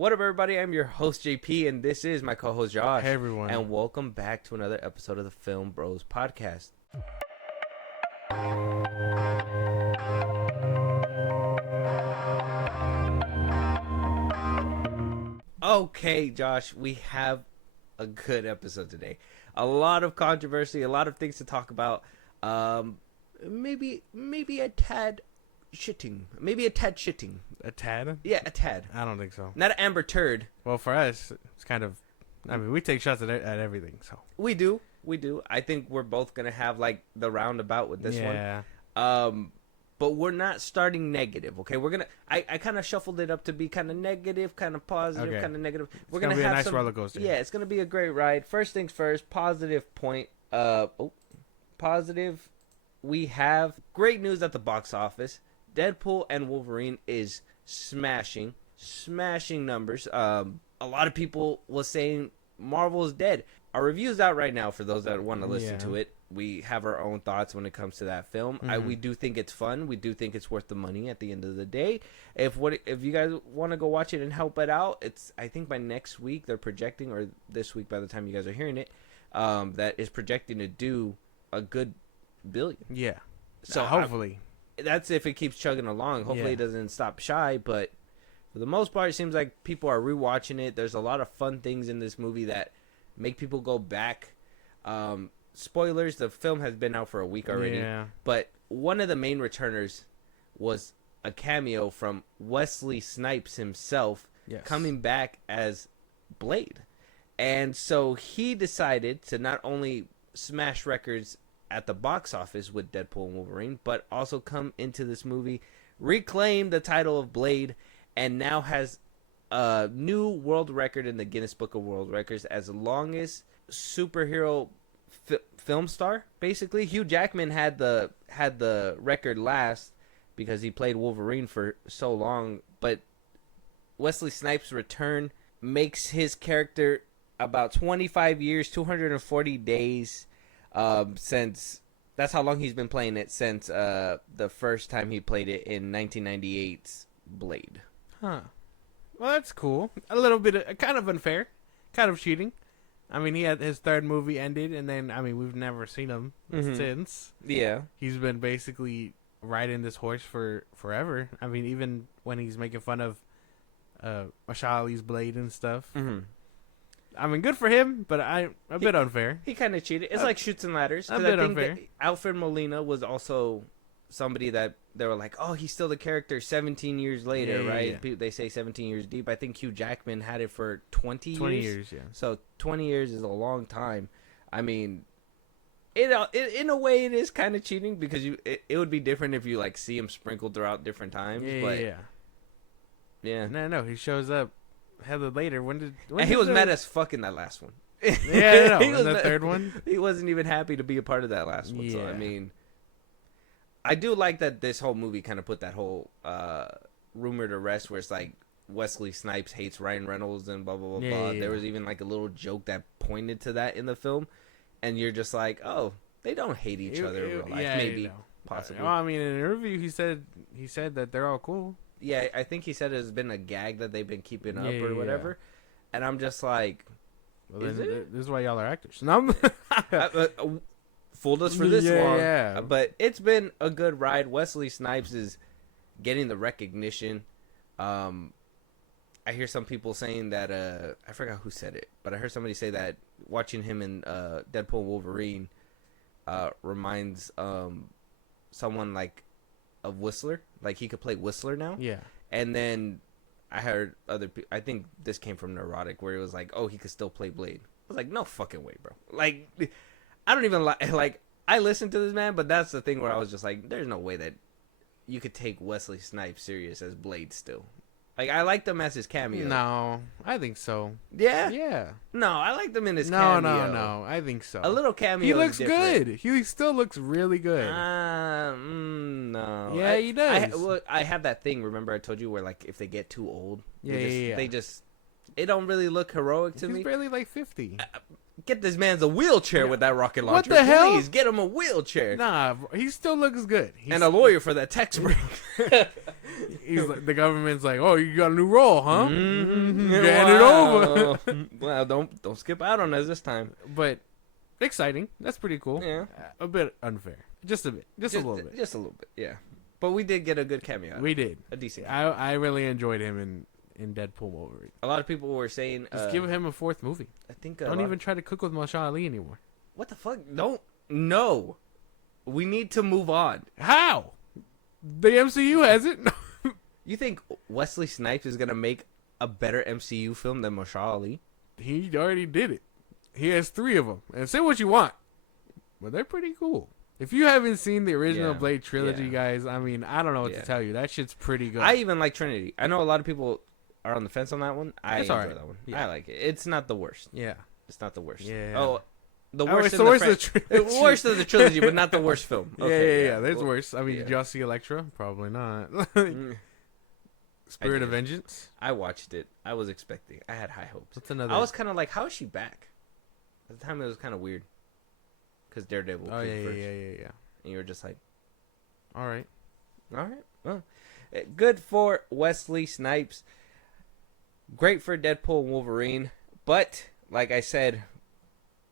What up, everybody? I'm your host, JP, and this is my co-host, Josh. Hey, everyone. And welcome back to another episode of the FilmBros podcast. Okay, Josh, we have a good episode today. A lot of controversy, a lot of things to talk about. Maybe a tad shitting. A tad? Yeah, a tad. I don't think so. Not an Amber Turd. Well, for us, it's kind of... I mean, we take shots at everything, so... We do. I think we're both going to have, like, the roundabout with this one. But we're not starting negative, okay? We're going to... I kind of shuffled it up to be kind of negative, kind of positive, kind of negative. We're going to have a nice roller coaster. Yeah, it's going to be a great ride. First things first, positive point. Positive. We have great news at the box office. Deadpool and Wolverine is smashing numbers. A lot of people was saying Marvel is dead. Our review's out right now for those that want to listen to it. We have our own thoughts when it comes to that film. We do think it's fun. We do think it's worth the money at the end of the day. If you guys want to go watch it and help it out, I think by next week they're projecting, or this week by the time you guys are hearing it, that is projecting to do a good $1 billion. Yeah. So hopefully. That's if it keeps chugging along. Hopefully it doesn't stop shy, but for the most part, it seems like people are rewatching it. There's a lot of fun things in this movie that make people go back. Spoilers, the film has been out for a week already, but one of the main returners was a cameo from Wesley Snipes himself, coming back as Blade. And so he decided to not only smash records at the box office with Deadpool and Wolverine, but also come into this movie, reclaim the title of Blade, and now has a new world record in the Guinness Book of World Records as longest superhero film star. Basically, Hugh Jackman had the record last because he played Wolverine for so long, but Wesley Snipes' return makes his character about 25 years, 240 days. Since that's how long he's been playing it, since the first time he played it in 1998's Blade. Huh. Well, that's cool. A little bit kind of unfair, kind of cheating. I mean, he had his third movie ended, and then we've never seen him since. Yeah, he's been basically riding this horse for forever. I mean, even when he's making fun of Mashali's Blade and stuff. I mean, good for him, but a bit unfair. He kind of cheated. It's like Chutes and Ladders. A bit unfair. Alfred Molina was also somebody that they were like, oh, he's still the character 17 years later, right? Yeah. They say 17 years deep. I think Hugh Jackman had it for 20 years. 20 years, yeah. So 20 years is a long time. I mean, in a way, it is kind of cheating because it would be different if you like see him sprinkled throughout different times. Yeah. No, he shows up. Hella later. When he was mad as fuck in that last one. Yeah, I know. In the third one, he wasn't even happy to be a part of that last one. So I mean, I do like that this whole movie kind of put that whole rumor to rest, where it's like Wesley Snipes hates Ryan Reynolds and blah blah blah blah. There was even like a little joke that pointed to that in the film, and you're just like, oh, they don't hate each other in real life. Maybe, possibly. Well, I mean, in an interview, he said that they're all cool. Yeah, I think he said it's been a gag that they've been keeping up or whatever. And I'm just like, well, this is why y'all are actors. No, fooled us for this long. Yeah. But it's been a good ride. Wesley Snipes is getting the recognition. I hear some people saying that, I forgot who said it, but I heard somebody say that watching him in Deadpool and Wolverine reminds someone like of Whistler. Like, he could play Whistler now. Yeah. And then I heard other people, I think this came from Neurotic, where it was like, oh, he could still play Blade. I was like, no fucking way, bro. Like, I don't even like, I listened to this man, but that's the thing where I was just like, there's no way that you could take Wesley Snipes serious as Blade still. Like, I liked him as his cameo. No, I think so. Yeah? Yeah. No, I liked him in his cameo. No, I think so. A little cameo. He looks good. He still looks really good. No. Yeah, he does. I have that thing, remember I told you, where, like, if they get too old, they just, it don't really look heroic to me. He's barely like 50. Get this man's a wheelchair with that rocket launcher. What the hell? Please, get him a wheelchair. Nah, he still looks good. And a lawyer for that tax break. He's like, the government's like, oh, you got a new role, huh? Mm-hmm. Hand it over. Well, don't skip out on us this time. But exciting. That's pretty cool. Yeah. A bit unfair. Just a bit. Just a little bit. Just a little bit, yeah. But we did get a good cameo. We did. A decent. I really enjoyed him in Deadpool and Wolverine. A lot of people were saying... Just give him a fourth movie. I think... Don't even try to cook with Mahershala Ali anymore. What the fuck? Don't... No. We need to move on. How? The MCU has it. You think Wesley Snipes is going to make a better MCU film than Mahershala Ali? He already did it. He has 3 of them. And say what you want, but they're pretty cool. If you haven't seen the original Blade trilogy, guys, I mean, I don't know what to tell you. That shit's pretty good. I even like Trinity. I know a lot of people are on the fence on that one. I enjoy right. that one. Yeah. I like it. It's not the worst. Yeah. It's not the worst. Yeah. Oh, the Oh, worst, it's the worst of the trilogy. Worst of the trilogy, but not the worst film. Okay, yeah. There's worse. I mean, did y'all see Elektra? Probably not. Spirit of Vengeance? I watched it. I was expecting. I had high hopes. What's another? I was kind of like, how is she back? At the time, it was kind of weird. Because Daredevil Oh, came first. yeah. And you were just like... All right. Well, good for Wesley Snipes. Great for Deadpool and Wolverine. But, like I said,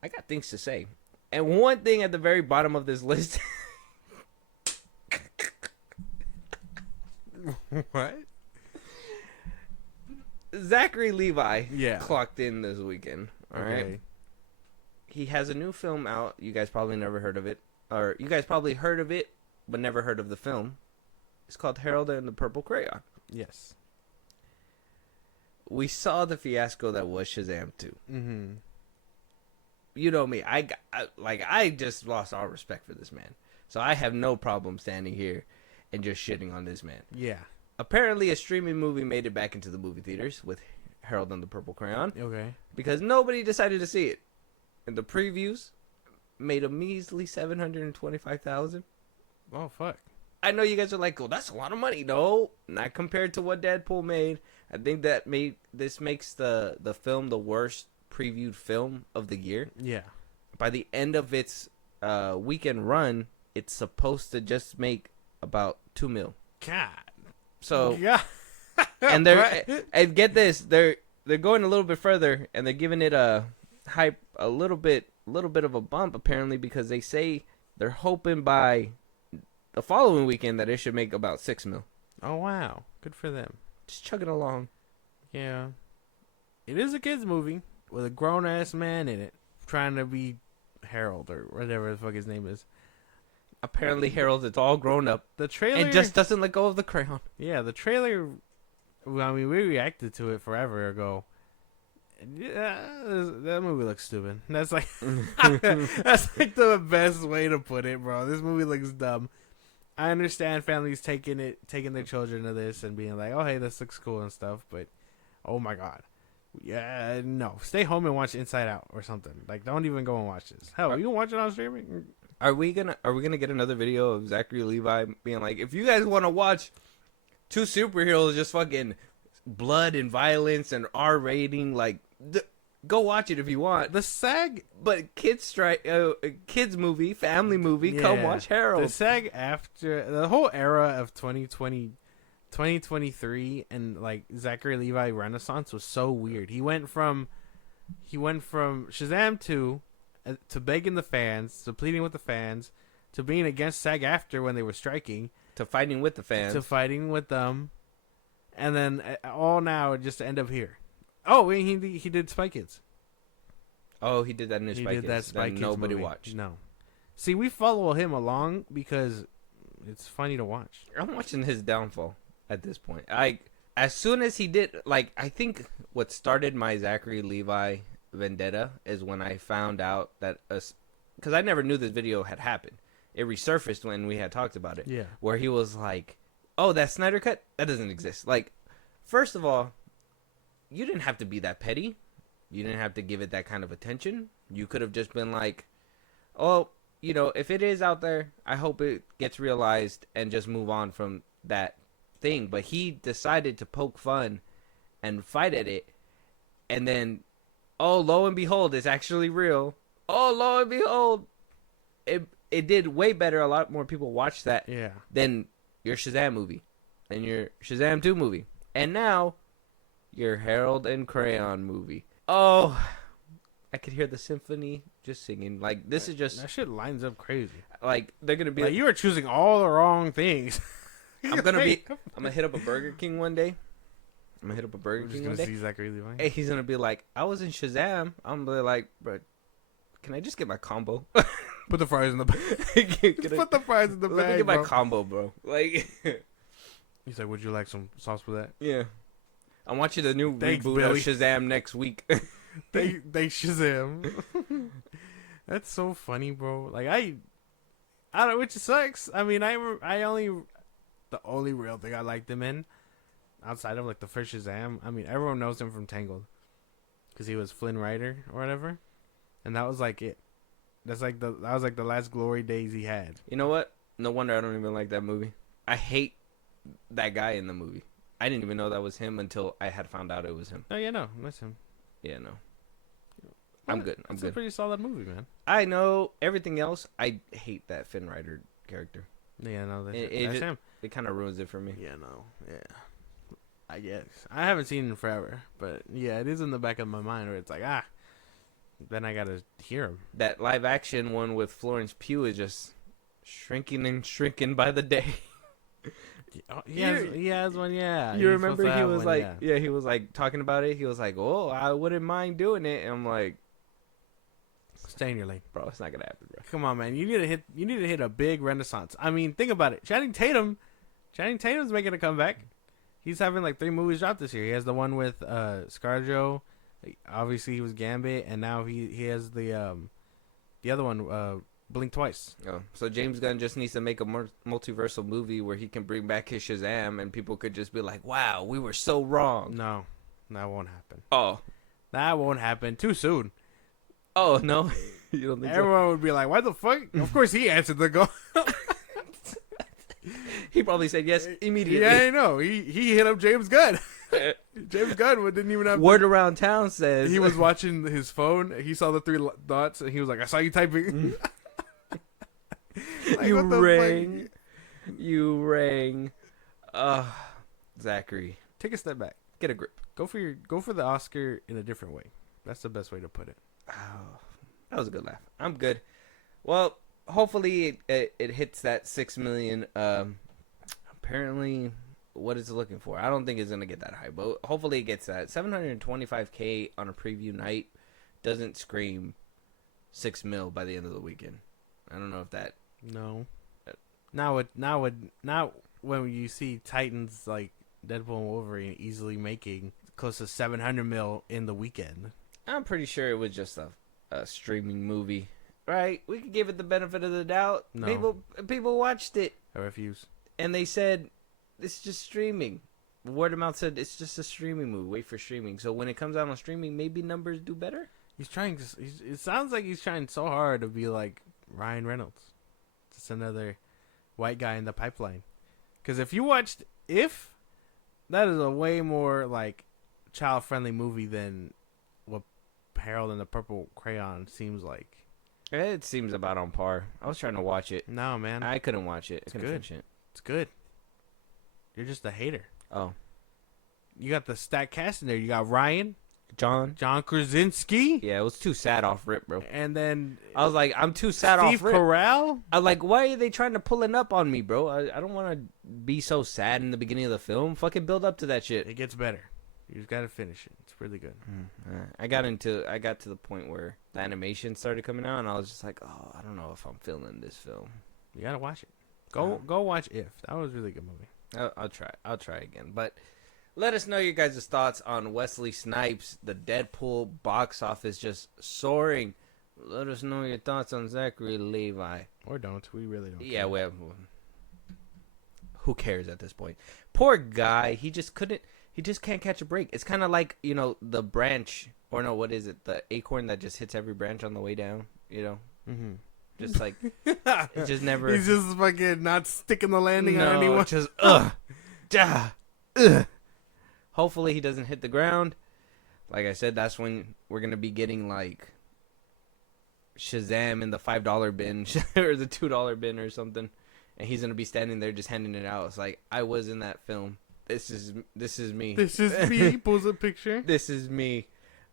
I got things to say. And one thing at the very bottom of this list... What? Zachary Levi Yeah. clocked in this weekend. All right. He has a new film out. You guys probably never heard of it. Or you guys probably heard of it, but never heard of the film. It's called Harold and the Purple Crayon. Yes. We saw the fiasco that was Shazam 2. Mm-hmm. You know me. I just lost all respect for this man. So I have no problem standing here and just shitting on this man. Yeah. Apparently, a streaming movie made it back into the movie theaters with Harold and the Purple Crayon. Okay. Because nobody decided to see it. And the previews made a measly $725,000. Oh, fuck. I know you guys are like, oh, that's a lot of money. No, not compared to what Deadpool made. I think that this makes the film the worst previewed film of the year. Yeah. By the end of its weekend run, it's supposed to just make about $2 million. God. So, yeah. and and get this, they're going a little bit further, and they're giving it a hype, a little bit of a bump apparently, because they say they're hoping by the following weekend that it should make about $6 million. Oh, wow. Good for them. Just chugging along. Yeah. It is a kids movie with a grown ass man in it trying to be Harold or whatever the fuck his name is. Apparently, Harold is all grown up. The trailer and just doesn't let go of the crayon. Yeah, the trailer. Well, I mean, we reacted to it forever ago. Yeah, that movie looks stupid. That's like that's like the best way to put it, bro. This movie looks dumb. I understand families taking their children to this and being like, "Oh, hey, this looks cool and stuff," but oh my god, yeah, no, stay home and watch Inside Out or something. Like, don't even go and watch this. Hell, you can watch it on streaming. Are we gonna get another video of Zachary Levi being like, if you guys want to watch two superheroes just fucking blood and violence and R rating, like, go watch it if you want. The SAG, but kids movie, family movie, come watch Harold. The SAG after the whole era of 2020, 2023 and like Zachary Levi Renaissance was so weird. He went from Shazam 2 to begging the fans, to pleading with the fans, to being against SAG after when they were striking, to fighting with the fans, to fighting with them, and then all now just to end up here. Oh, he did Spy Kids. Oh, he did that in his Spy Kids. That Spy Kids nobody movie. watched. No. See, we follow him along because it's funny to watch. I'm watching his downfall at this point. As soon as he did, like, I think what started my Zachary Levi vendetta is when I found out that, because I never knew this video had happened. It resurfaced when we had talked about it. Yeah. Where he was like, oh, that Snyder Cut? That doesn't exist. Like, first of all, you didn't have to be that petty. You didn't have to give it that kind of attention. You could have just been like, oh, you know, if it is out there, I hope it gets realized and just move on from that thing. But he decided to poke fun and fight at it. And then, oh, lo and behold, it's actually real. Oh, lo and behold, it did way better. A lot more people watched that than your Shazam movie. and your Shazam 2 movie. And now, your Harold and Crayon movie. Oh, I could hear the symphony just singing. Like, this is just... That shit lines up crazy. Like, they're going to be... Like, you are choosing all the wrong things. I'm going to hit up a Burger King one day. I'm going to hit up a Burger King one day. See Zachary Levi. Hey, he's going to be like, I was in Shazam. I'm going to be like, bro, can I just get my combo? Put the fries in the bag. Put the fries in the bag, Let me get my combo, bro. Like... He's like, would you like some sauce for that? Yeah. I'm watching the new reboot Billy. of Shazam next week. they Shazam. That's so funny, bro. Like, I don't know, which sucks. I mean, the only real thing I liked him in, outside of like the first Shazam, I mean, everyone knows him from Tangled, because he was Flynn Rider or whatever, and that was like it. That was like the last glory days he had. You know what? No wonder I don't even like that movie. I hate that guy in the movie. I didn't even know that was him until I had found out it was him. Oh yeah, no, that's him. Yeah, no. I'm good. It's a pretty solid movie, man. I know everything else. I hate that Finn Rider character. Yeah, no, that's just, him. It kind of ruins it for me. Yeah, no, yeah. I guess I haven't seen it in forever, but yeah, it is in the back of my mind where it's like, then I gotta hear him. That live action one with Florence Pugh is just shrinking and shrinking by the day. He has one, yeah. You remember he was like, he was like talking about it. He was like, "Oh, I wouldn't mind doing it." And I'm like, "Stay in your lane, bro. It's not gonna happen, bro. Come on, man. You need to hit a big renaissance. I mean, think about it. Channing Tatum's making a comeback. He's having like 3 movies dropped this year. He has the one with ScarJo. Obviously, he was Gambit, and now he has the other one, Blink Twice. Oh, so James Gunn just needs to make a multiversal movie where he can bring back his Shazam, and people could just be like, "Wow, we were so wrong." No, that won't happen. Oh, that won't happen. Too soon. Oh no, you don't think everyone would be like, "Why the fuck?" Of course, he answered the call. He probably said yes immediately. Yeah, I know. He hit up James Gunn. James Gunn didn't even have word around town says he was watching his phone. He saw the 3 dots, and he was like, "I saw you typing." Like, you rang. Zachary, take a step back. Get a grip. Go for the Oscar in a different way. That's the best way to put it. Oh, that was a good laugh. I'm good. Well, hopefully it hits that 6 million. Apparently, what is it looking for? I don't think it's gonna get that high, but hopefully it gets that 725K on a preview night. Doesn't scream 6 mil by the end of the weekend. I don't know if that. No. Now when you see Titans like Deadpool and Wolverine easily making close to 700 mil in the weekend. I'm pretty sure it was just a streaming movie, right? We could give it the benefit of the doubt. No. People watched it. I refuse. And they said it's just streaming. Word of mouth said it's just a streaming movie. Wait for streaming. So when it comes out on streaming, maybe numbers do better. It sounds like he's trying so hard to be like Ryan Reynolds. Just another white guy in the pipeline. Because if you watched If, that is a way more like child-friendly movie than what Harold and the Purple Crayon seems like. It seems about on par. I was trying to watch it. No, man. I couldn't watch it. It's good. It. It's good. You're just a hater. Oh. You got the stacked cast in there. You got Ryan. John Krasinski. Yeah, it was too sad off rip, bro. And then I was like, I'm too sad off rip. Steve Carell. I like, why are they trying to pull it up on me, bro? I don't want to be so sad in the beginning of the film. Fucking build up to that shit. It gets better. You just gotta finish it. It's really good. I got to the point where the animation started coming out, and I was just like, oh, I don't know if I'm feeling this film. You gotta watch it. Go watch If. That was a really good movie. I'll try again. But let us know your guys' thoughts on Wesley Snipes, the Deadpool box office just soaring. Let us know your thoughts on Zachary Levi. Or don't. We really don't. Yeah, who cares at this point? Poor guy. He just can't catch a break. It's kind of like, the branch, or no, what is it? The acorn that just hits every branch on the way down, Mm-hmm. Just like, it just never. He's just fucking not sticking the landing on anyone. Just, Hopefully he doesn't hit the ground. Like I said, that's when we're going to be getting like Shazam in the $5 bin or the $2 bin or something. and he's gonna be standing there just handing it out. It's like, I was in that film. This is me. This is me. Pulls a picture. This is me.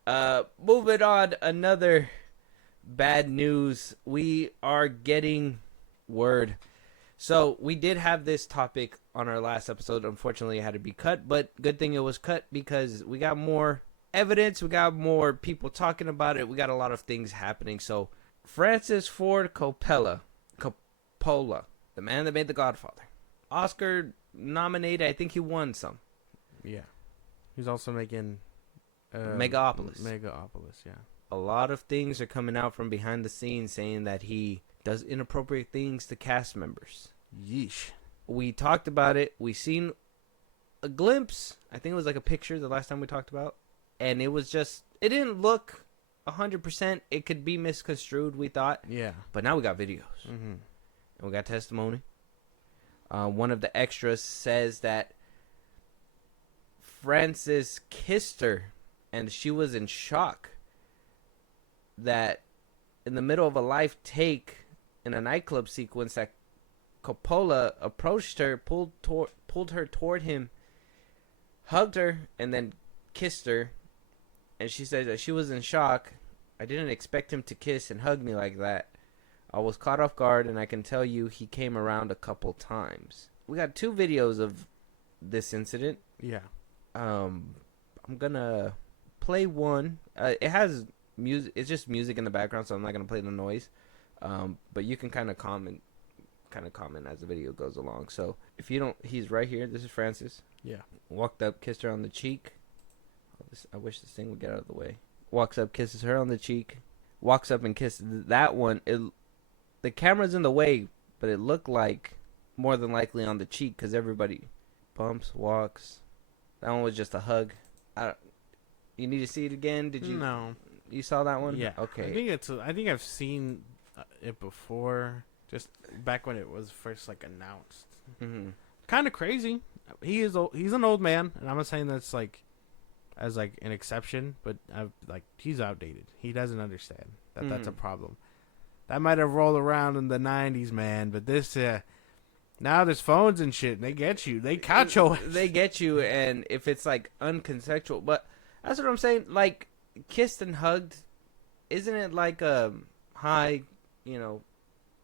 Moving on. Another bad news. We are getting word. So we did have this topic on our last episode. Unfortunately, it had to be cut, but good thing it was cut because we got more evidence. We got more people talking about it. We got a lot of things happening. So Francis Ford Cappollo, the man that made The Godfather, Oscar nominated. I think he won some. Yeah, he's also making Megapolis. Yeah. A lot of things are coming out from behind the scenes saying that he does inappropriate things to cast members. Yeesh. We talked about it. We seen a glimpse. I think it was like a picture the last time we talked about. And it was just, it didn't look 100%. It could be misconstrued, we thought. Yeah. But now we got videos. Mm-hmm. And we got testimony. One of the extras says that Francis kissed her and she was in shock. That in the middle of a live take in a nightclub sequence, that Cappollo approached her, pulled her toward him, hugged her, and then kissed her. And she said that she was in shock. I didn't expect him to kiss and hug me like that. I was caught off guard, and I can tell you he came around a couple times. We got 2 videos of this incident. Yeah. I'm gonna play one. It has music. It's just music in the background, so I'm not gonna play the noise. But you can kind of comment as the video goes along. So if you don't, he's right here. This is Francis. Yeah. Walked up, kissed her on the cheek. I wish this thing would get out of the way. Walks up, kisses her on the cheek. Walks up and kisses that one. The camera's in the way, but it looked like more than likely on the cheek because everybody bumps, walks. That one was just a hug. You need to see it again? Did you? No. You saw that one? Yeah. Okay. I think I've seen it before, just back when it was first like announced. Mm-hmm. Kind of crazy. He's an old man, and I'm not saying that's like as like an exception, but he's outdated. He doesn't understand that that's a problem. That might have rolled around in the 90s, man, but this now there's phones and shit, and they get you. They catch you. They get you, and if it's like unconsensual, but that's what I'm saying. Like kissed and hugged, isn't it like a hi,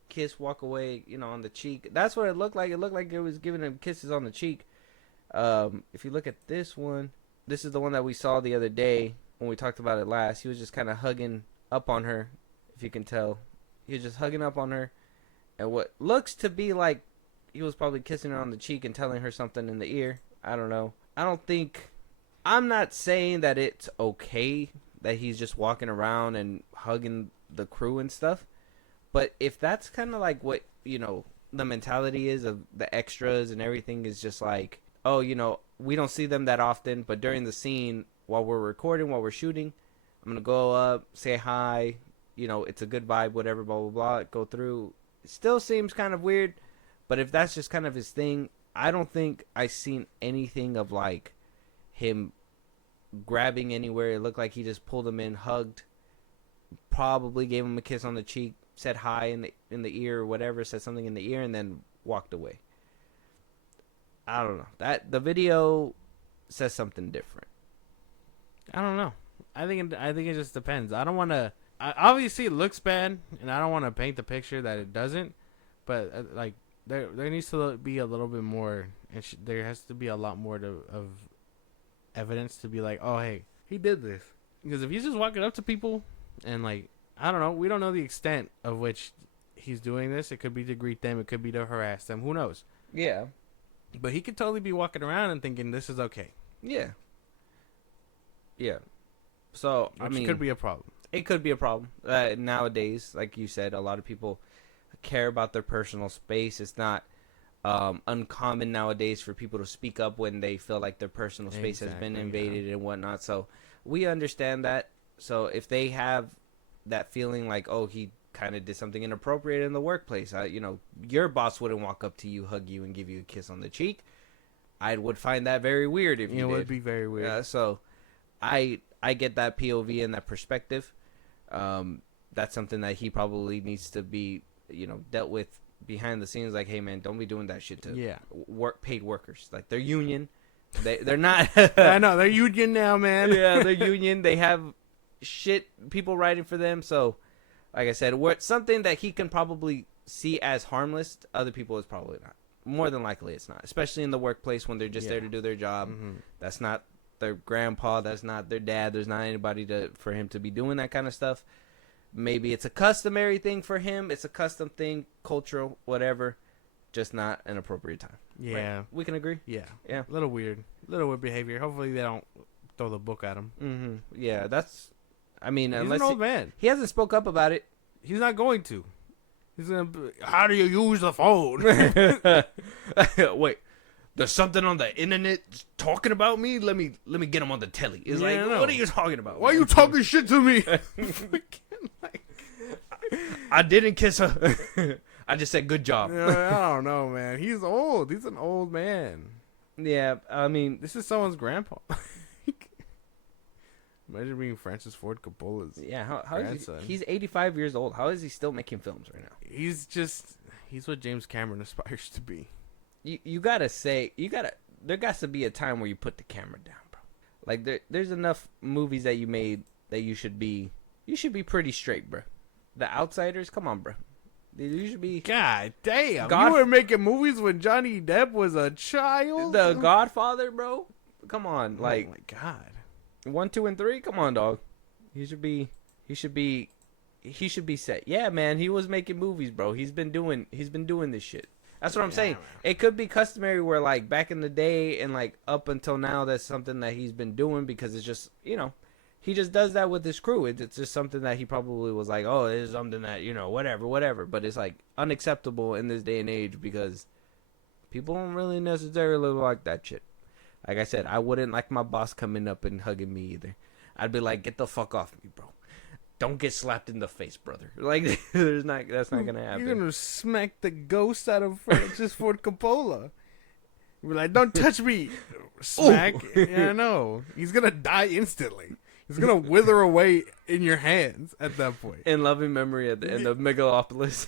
kiss, walk away, on the cheek? That's what it looked like. It looked like it was giving him kisses on the cheek. If you look at this one, this is the one that we saw the other day when we talked about it last. He was just kind of hugging up on her, if you can tell. He was just hugging up on her, and what looks to be like he was probably kissing her on the cheek and telling her something in the ear. I don't know. I'm not saying that it's okay that he's just walking around and hugging the crew and stuff, but if that's kind of like what, the mentality is of the extras and everything is just like, oh, we don't see them that often, but during the scene, while we're recording, while we're shooting, I'm going to go up, say hi, it's a good vibe, whatever, blah, blah, blah, go through. It still seems kind of weird, but if that's just kind of his thing, I don't think I seen anything of like him grabbing anywhere. It looked like he just pulled him in, hugged, probably gave him a kiss on the cheek, said hi in the ear or whatever, said something in the ear, and then walked away. I don't know. That the video says something different. I don't know. I think it just depends. I don't want to. Obviously, it looks bad, and I don't want to paint the picture that it doesn't. But like, there needs to be a little bit more, and there has to be a lot more of evidence to be like, oh hey, he did this. Because if he's just walking up to people and like, I don't know, we don't know the extent of which he's doing this. It could be to greet them. It could be to harass them. Who knows? Yeah. But he could totally be walking around and thinking this is okay. Yeah. Yeah. So, Which could be a problem. It could be a problem. Nowadays, like you said, a lot of people care about their personal space. It's not uncommon nowadays for people to speak up when they feel like their personal space has been invaded and whatnot. So we understand that. So if they have that feeling like, oh, he kind of did something inappropriate in the workplace, your boss wouldn't walk up to you, hug you, and give you a kiss on the cheek. I would find that very weird if you did. It would be very weird. So I get that POV and that perspective. That's something that he probably needs to be, dealt with behind the scenes, like, hey man, don't be doing that shit to Yeah. paid workers. Like, they're union. They're not. I know they're union now, man. Yeah, they're union. They have shit people writing for them. So, like I said, something that he can probably see as harmless, other people is probably not. More than likely, it's not. Especially in the workplace when they're just there to do their job. Mm-hmm. That's not their grandpa. That's not their dad. There's not anybody for him to be doing that kind of stuff. Maybe it's a customary thing for him. It's a custom thing, cultural, whatever. Just not an appropriate time. Yeah. Right? We can agree? Yeah. Yeah. A little weird behavior. Hopefully they don't throw the book at him. Mm-hmm. Yeah, I mean, He's unless an old man. He hasn't spoke up about it. He's not going to. He's going to how do you use the phone? Wait. There's something on the internet talking about me? Let me get him on the telly. It's like, what are you talking about? Why are you talking shit to me? I didn't kiss her. I just said good job. I don't know, man. He's old. He's an old man. Yeah, I mean, this is someone's grandpa. Imagine being Francis Ford Cappolo's how is he's 85 years old. How is he still making films right now? He's what James Cameron aspires to be. You gotta there got to be a time where you put the camera down, bro. Like there's enough movies that you made that you should be pretty straight, bro. The Outsiders, come on, bro. You should be. God damn, you were making movies when Johnny Depp was a child. The Godfather, bro. Come on, like, oh my God. 1, 2, and 3. Come on, dog. He should be set. Yeah, man. He was making movies, bro. He's been doing this shit. That's what I'm saying. Man. It could be customary where, like, back in the day and, like, up until now, that's something that he's been doing because it's just, he just does that with his crew. It's just something that he probably was like, oh, it's something that, whatever. But it's, like, unacceptable in this day and age because people don't really necessarily like that shit. Like I said, I wouldn't like my boss coming up and hugging me either. I'd be like, get the fuck off me, bro. Don't get slapped in the face, brother. Like, that's not gonna happen. You're gonna smack the ghost out of Francis Ford Cappollo. You're like, don't touch me. Smack. Yeah, I know. He's gonna die instantly. He's gonna wither away in your hands at that point. In loving memory at the end of Megalopolis.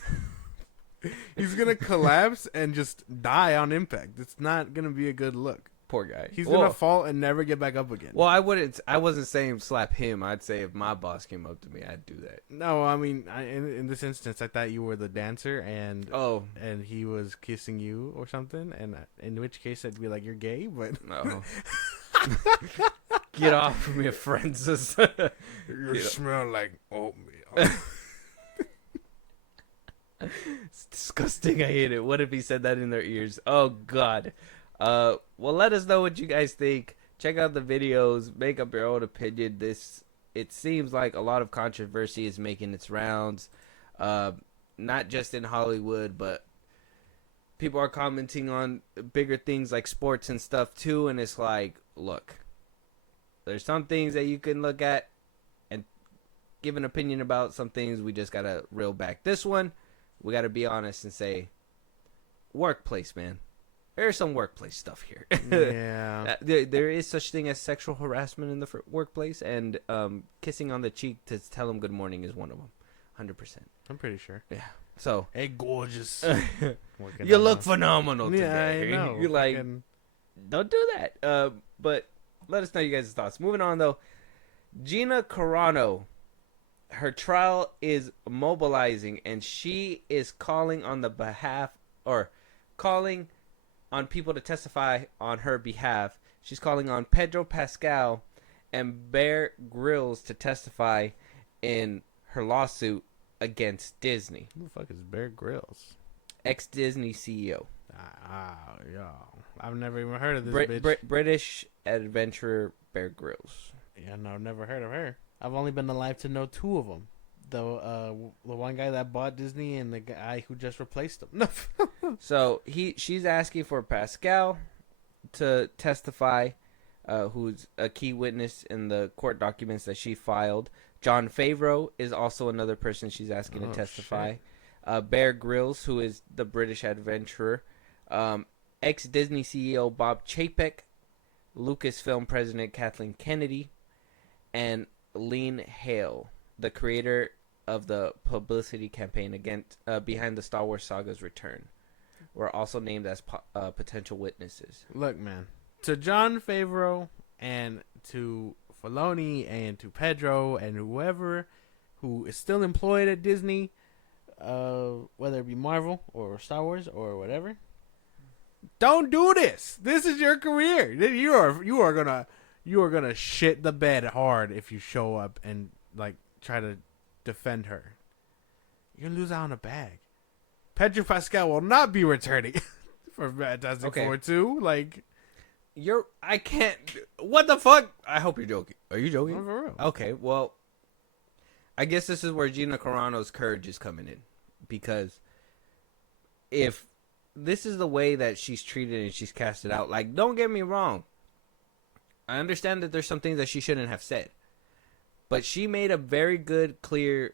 He's gonna collapse and just die on impact. It's not gonna be a good look. Poor guy. He's gonna fall and never get back up again. Well, I wasn't saying slap him. I'd say if my boss came up to me, I'd do that. No, I mean, in this instance, I thought you were the dancer and he was kissing you or something, and in which case I'd be like, you're gay, but no. Get off of me, Francis. You smell like oatmeal. It's disgusting. I hate it. What if he said that in their ears? Oh God. Well, let us know what you guys think. Check out the videos. Make up your own opinion. It seems like a lot of controversy is making its rounds, not just in Hollywood, but people are commenting on bigger things like sports and stuff too. And it's like, look, there's some things that you can look at and give an opinion about. Some things we just gotta reel back. This one, we gotta be honest and say, workplace, man. There's some workplace stuff here. Yeah. There is such thing as sexual harassment in the workplace, and kissing on the cheek to tell them good morning is one of them. 100%. I'm pretty sure. Yeah. So. Hey, gorgeous. You look phenomenal today. Yeah, I know. You're like, don't do that. But let us know you guys' thoughts. Moving on, though. Gina Carano. Her trial is mobilizing, and she is calling on the behalf, or calling on people to testify on her behalf. She's calling on Pedro Pascal and Bear Grylls to testify in her lawsuit against Disney. Who the fuck is Bear Grylls? Ex-Disney CEO. Yeah. I've never even heard of this bitch. British adventurer Bear Grylls. Yeah, no, never heard of her. I've only been alive to know two of them. The one guy that bought Disney and the guy who just replaced him. So she's asking for Pascal to testify, who's a key witness in the court documents that she filed. Jon Favreau is also another person she's asking to testify. Bear Grylls, who is the British adventurer. Ex-Disney CEO Bob Chapek. Lucasfilm president Kathleen Kennedy. And Lean Hale, the creator of the publicity campaign behind the Star Wars saga's return were also named as potential witnesses. Look, man, to Jon Favreau and to Filoni and to Pedro and whoever who is still employed at Disney, whether it be Marvel or Star Wars or whatever, don't do this. This is your career. You are gonna shit the bed hard if you show up and like try to defend her. You're gonna lose out on a bag. Pedro Pascal will not be returning for Fantastic Four 2. Like, I can't. What the fuck? I hope you're joking. Are you joking? For real. Okay, well, I guess this is where Gina Carano's courage is coming in, because if this is the way that she's treated and she's casted out, like, don't get me wrong, I understand that there's some things that she shouldn't have said, but she made a very good, clear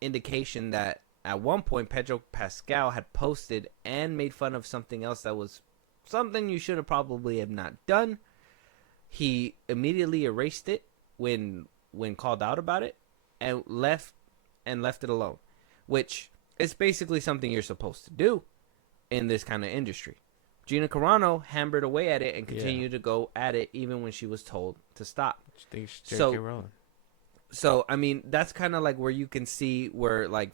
indication that at one point Pedro Pascal had posted and made fun of something else that was something you should have probably have not done. He immediately erased it when called out about it, and left it alone, which is basically something you're supposed to do in this kind of industry. Gina Carano hammered away at it and continued to go at it even when she was told to stop. So I mean, that's kind of like where you can see where like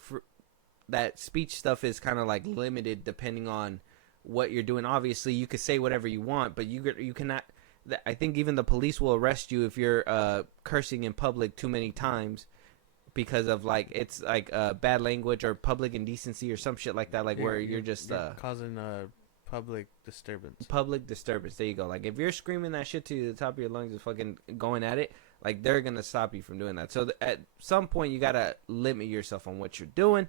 that speech stuff is kind of like limited depending on what you're doing. Obviously, you could say whatever you want, but you cannot. I think even the police will arrest you if you're cursing in public too many times because of like it's like bad language or public indecency or some shit like that. Like where you're just causing public disturbance. Public disturbance. There you go. Like if you're screaming that shit to the top of your lungs and fucking going at it, like they're gonna stop you from doing that. So at some point you gotta limit yourself on what you're doing.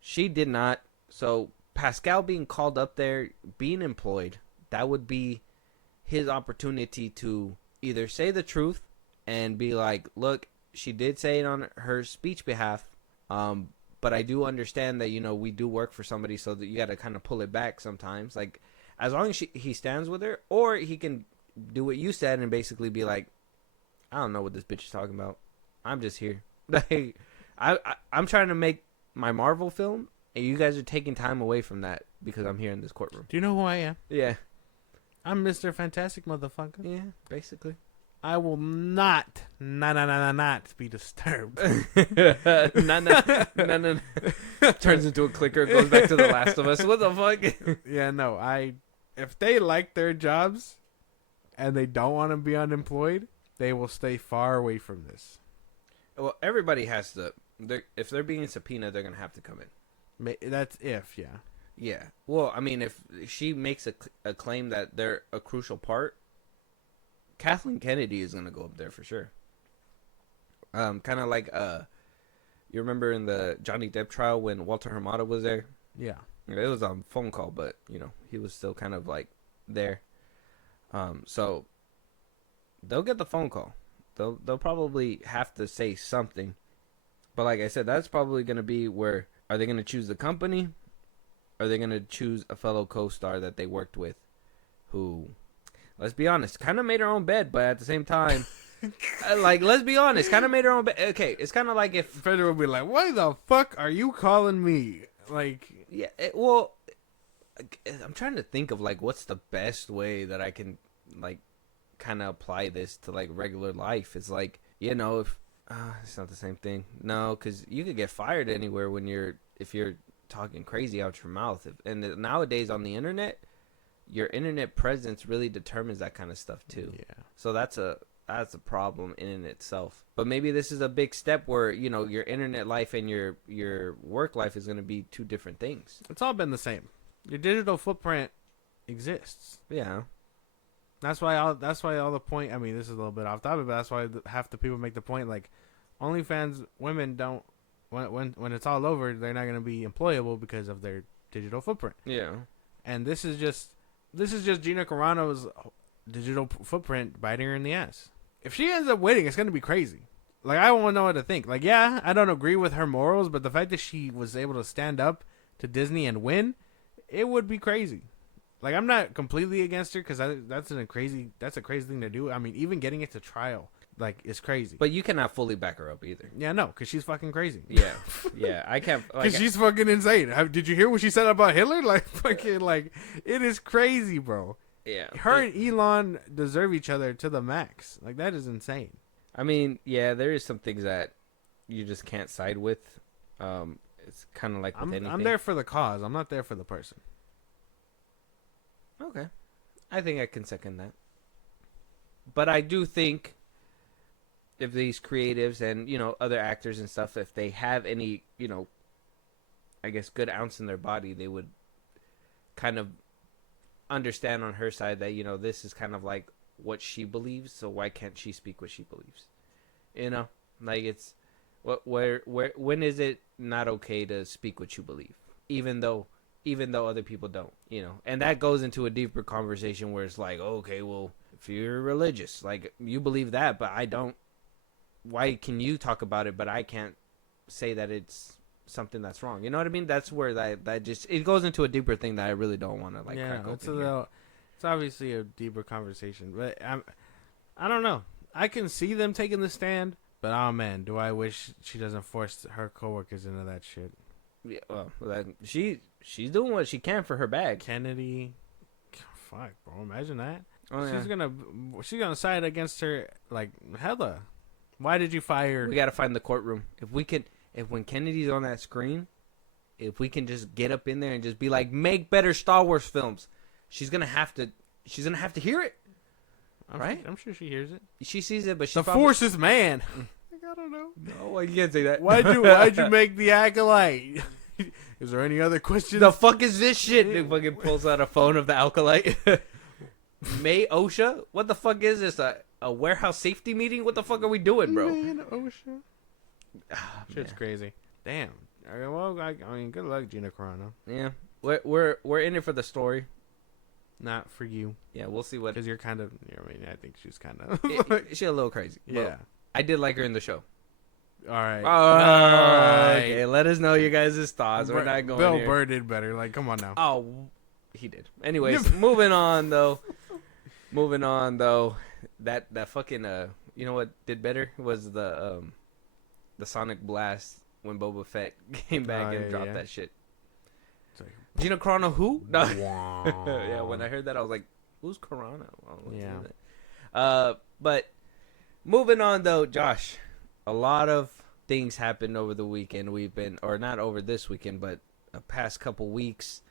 She did not. So Pascal being called up there, being employed, that would be his opportunity to either say the truth and be like, look, she did say it on her speech behalf, but I do understand that, you know, we do work for somebody, so that you got to kind of pull it back sometimes. Like, as long as he stands with her, or he can do what you said and basically be like, I don't know what this bitch is talking about. I'm just here. Like, I'm trying to make my Marvel film, and you guys are taking time away from that because I'm here in this courtroom. Do you know who I am? Yeah. I'm Mr. Fantastic, motherfucker. Yeah, basically. I will not be disturbed. No. Turns into a clicker, goes back to The Last of Us. What the fuck? Yeah, no. If they like their jobs and they don't want to be unemployed, they will stay far away from this. Well, everybody has to. If they're being subpoenaed, they're gonna have to come in. That's if, yeah. Yeah. Well, I mean, if she makes a claim that they're a crucial part, Kathleen Kennedy is going to go up there for sure. Kind of like, you remember in the Johnny Depp trial when Walter Hamada was there? Yeah. It was on phone call, but, you know, he was still kind of like there. So they'll get the phone call. They'll probably have to say something. But like I said, that's probably going to be where, are they going to choose the company? Are they going to choose a fellow co-star that they worked with who, let's be honest, kind of made her own bed, but at the same time, like, let's be honest, kind of made her own bed. Okay, it's kind of like if Federer would be like, why the fuck are you calling me? Like, yeah, well, I'm trying to think of, like, what's the best way that I can, like, kind of apply this to, like, regular life. It's like, you know, if, it's not the same thing. No, because you could get fired anywhere if you're talking crazy out your mouth. And nowadays on the internet, your internet presence really determines that kind of stuff too. Yeah. So that's a problem in itself. But maybe this is a big step where, you know, your internet life and your work life is going to be two different things. It's all been the same. Your digital footprint exists. Yeah. That's why all the point. I mean, this is a little bit off topic, but that's why half the people make the point like, OnlyFans women don't. When it's all over, they're not going to be employable because of their digital footprint. Yeah. And this is just Gina Carano's digital footprint biting her in the ass. If she ends up winning, it's going to be crazy. Like, I won't know what to think. Like, yeah, I don't agree with her morals, but the fact that she was able to stand up to Disney and win, it would be crazy. Like, I'm not completely against her because that's a crazy thing to do. I mean, even getting it to trial. like is crazy. But you cannot fully back her up either. Yeah, no, because she's fucking crazy. Yeah, I can't. Because she's fucking insane. Did you hear what she said about Hitler? Like, fucking, like, it is crazy, bro. Yeah. Her and Elon deserve each other to the max. Like, that is insane. I mean, yeah, there is some things that you just can't side with. It's kind of like with anything. I'm there for the cause. I'm not there for the person. Okay. I think I can second that. But I do think if these creatives and, other actors and stuff, if they have any, I guess good ounce in their body, they would kind of understand on her side that, this is kind of like what she believes, so why can't she speak what she believes? Like it's when is it not okay to speak what you believe, even though other people don't, and that goes into a deeper conversation where it's like, okay, well, if you're religious, like you believe that, but I don't, why can you talk about it, but I can't say that it's something that's wrong? You know what I mean? That's where that just, it goes into a deeper thing that I really don't want to crack open. It's obviously a deeper conversation, but I don't know. I can see them taking the stand, but oh man, do I wish she doesn't force her coworkers into that shit. Yeah, well, she's doing what she can for her bag. Kennedy, fuck, bro, imagine that. Oh, yeah. She's gonna side against her like hella. Why did you fire? We gotta find the courtroom. If when Kennedy's on that screen, if we can just get up in there and just be like, make better Star Wars films, she's gonna have to hear it. I'm sure she hears it. She sees it, but the Force is man. I don't know. No, you can't say that. Why'd you make the Acolyte? Is there any other questions? The fuck is this shit? It fucking pulls out a phone of the Acolyte. May OSHA? What the fuck is this? A warehouse safety meeting? What the fuck are we doing, bro? Man, OSHA. Shit's crazy. Damn. Well, I mean, good luck, Gina Carano. Yeah, we're in it for the story. Not for you. Yeah, we'll see what. Because you're kind of. I mean, I think she's kind of. She's a little crazy. Yeah. I did like her in the show. All right. All right. Okay, let us know you guys' thoughts. We're not going Bill here. Burr did better. Like, come on now. Oh, he did. Anyways, moving on though. That fucking you know what did better was the Sonic Blast when Boba Fett came back and dropped that shit. Like, Gina Carano, who? No. Yeah, when I heard that, I was like, "Who's Carano?" Yeah. But moving on though, Josh, a lot of things happened over the weekend. Or not over this weekend, but the past couple weeks.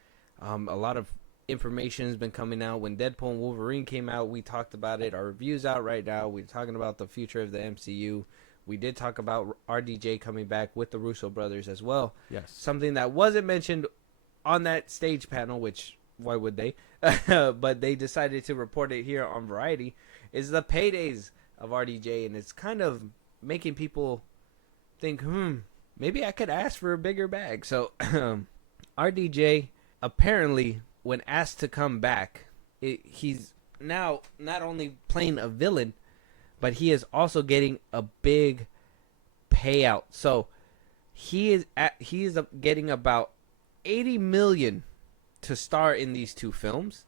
A lot of information has been coming out. When Deadpool and Wolverine came out, we talked about it. Our review's out right now. We're talking about the future of the MCU. We did talk about RDJ coming back with the Russo brothers as well. Yes. Something that wasn't mentioned on that stage panel, which why would they? But they decided to report it here on Variety, is the paydays of RDJ, and it's kind of making people think, maybe I could ask for a bigger bag. So RDJ apparently, when asked to come back, he's now not only playing a villain, but he is also getting a big payout. So he is getting about $80 million to star in these two films.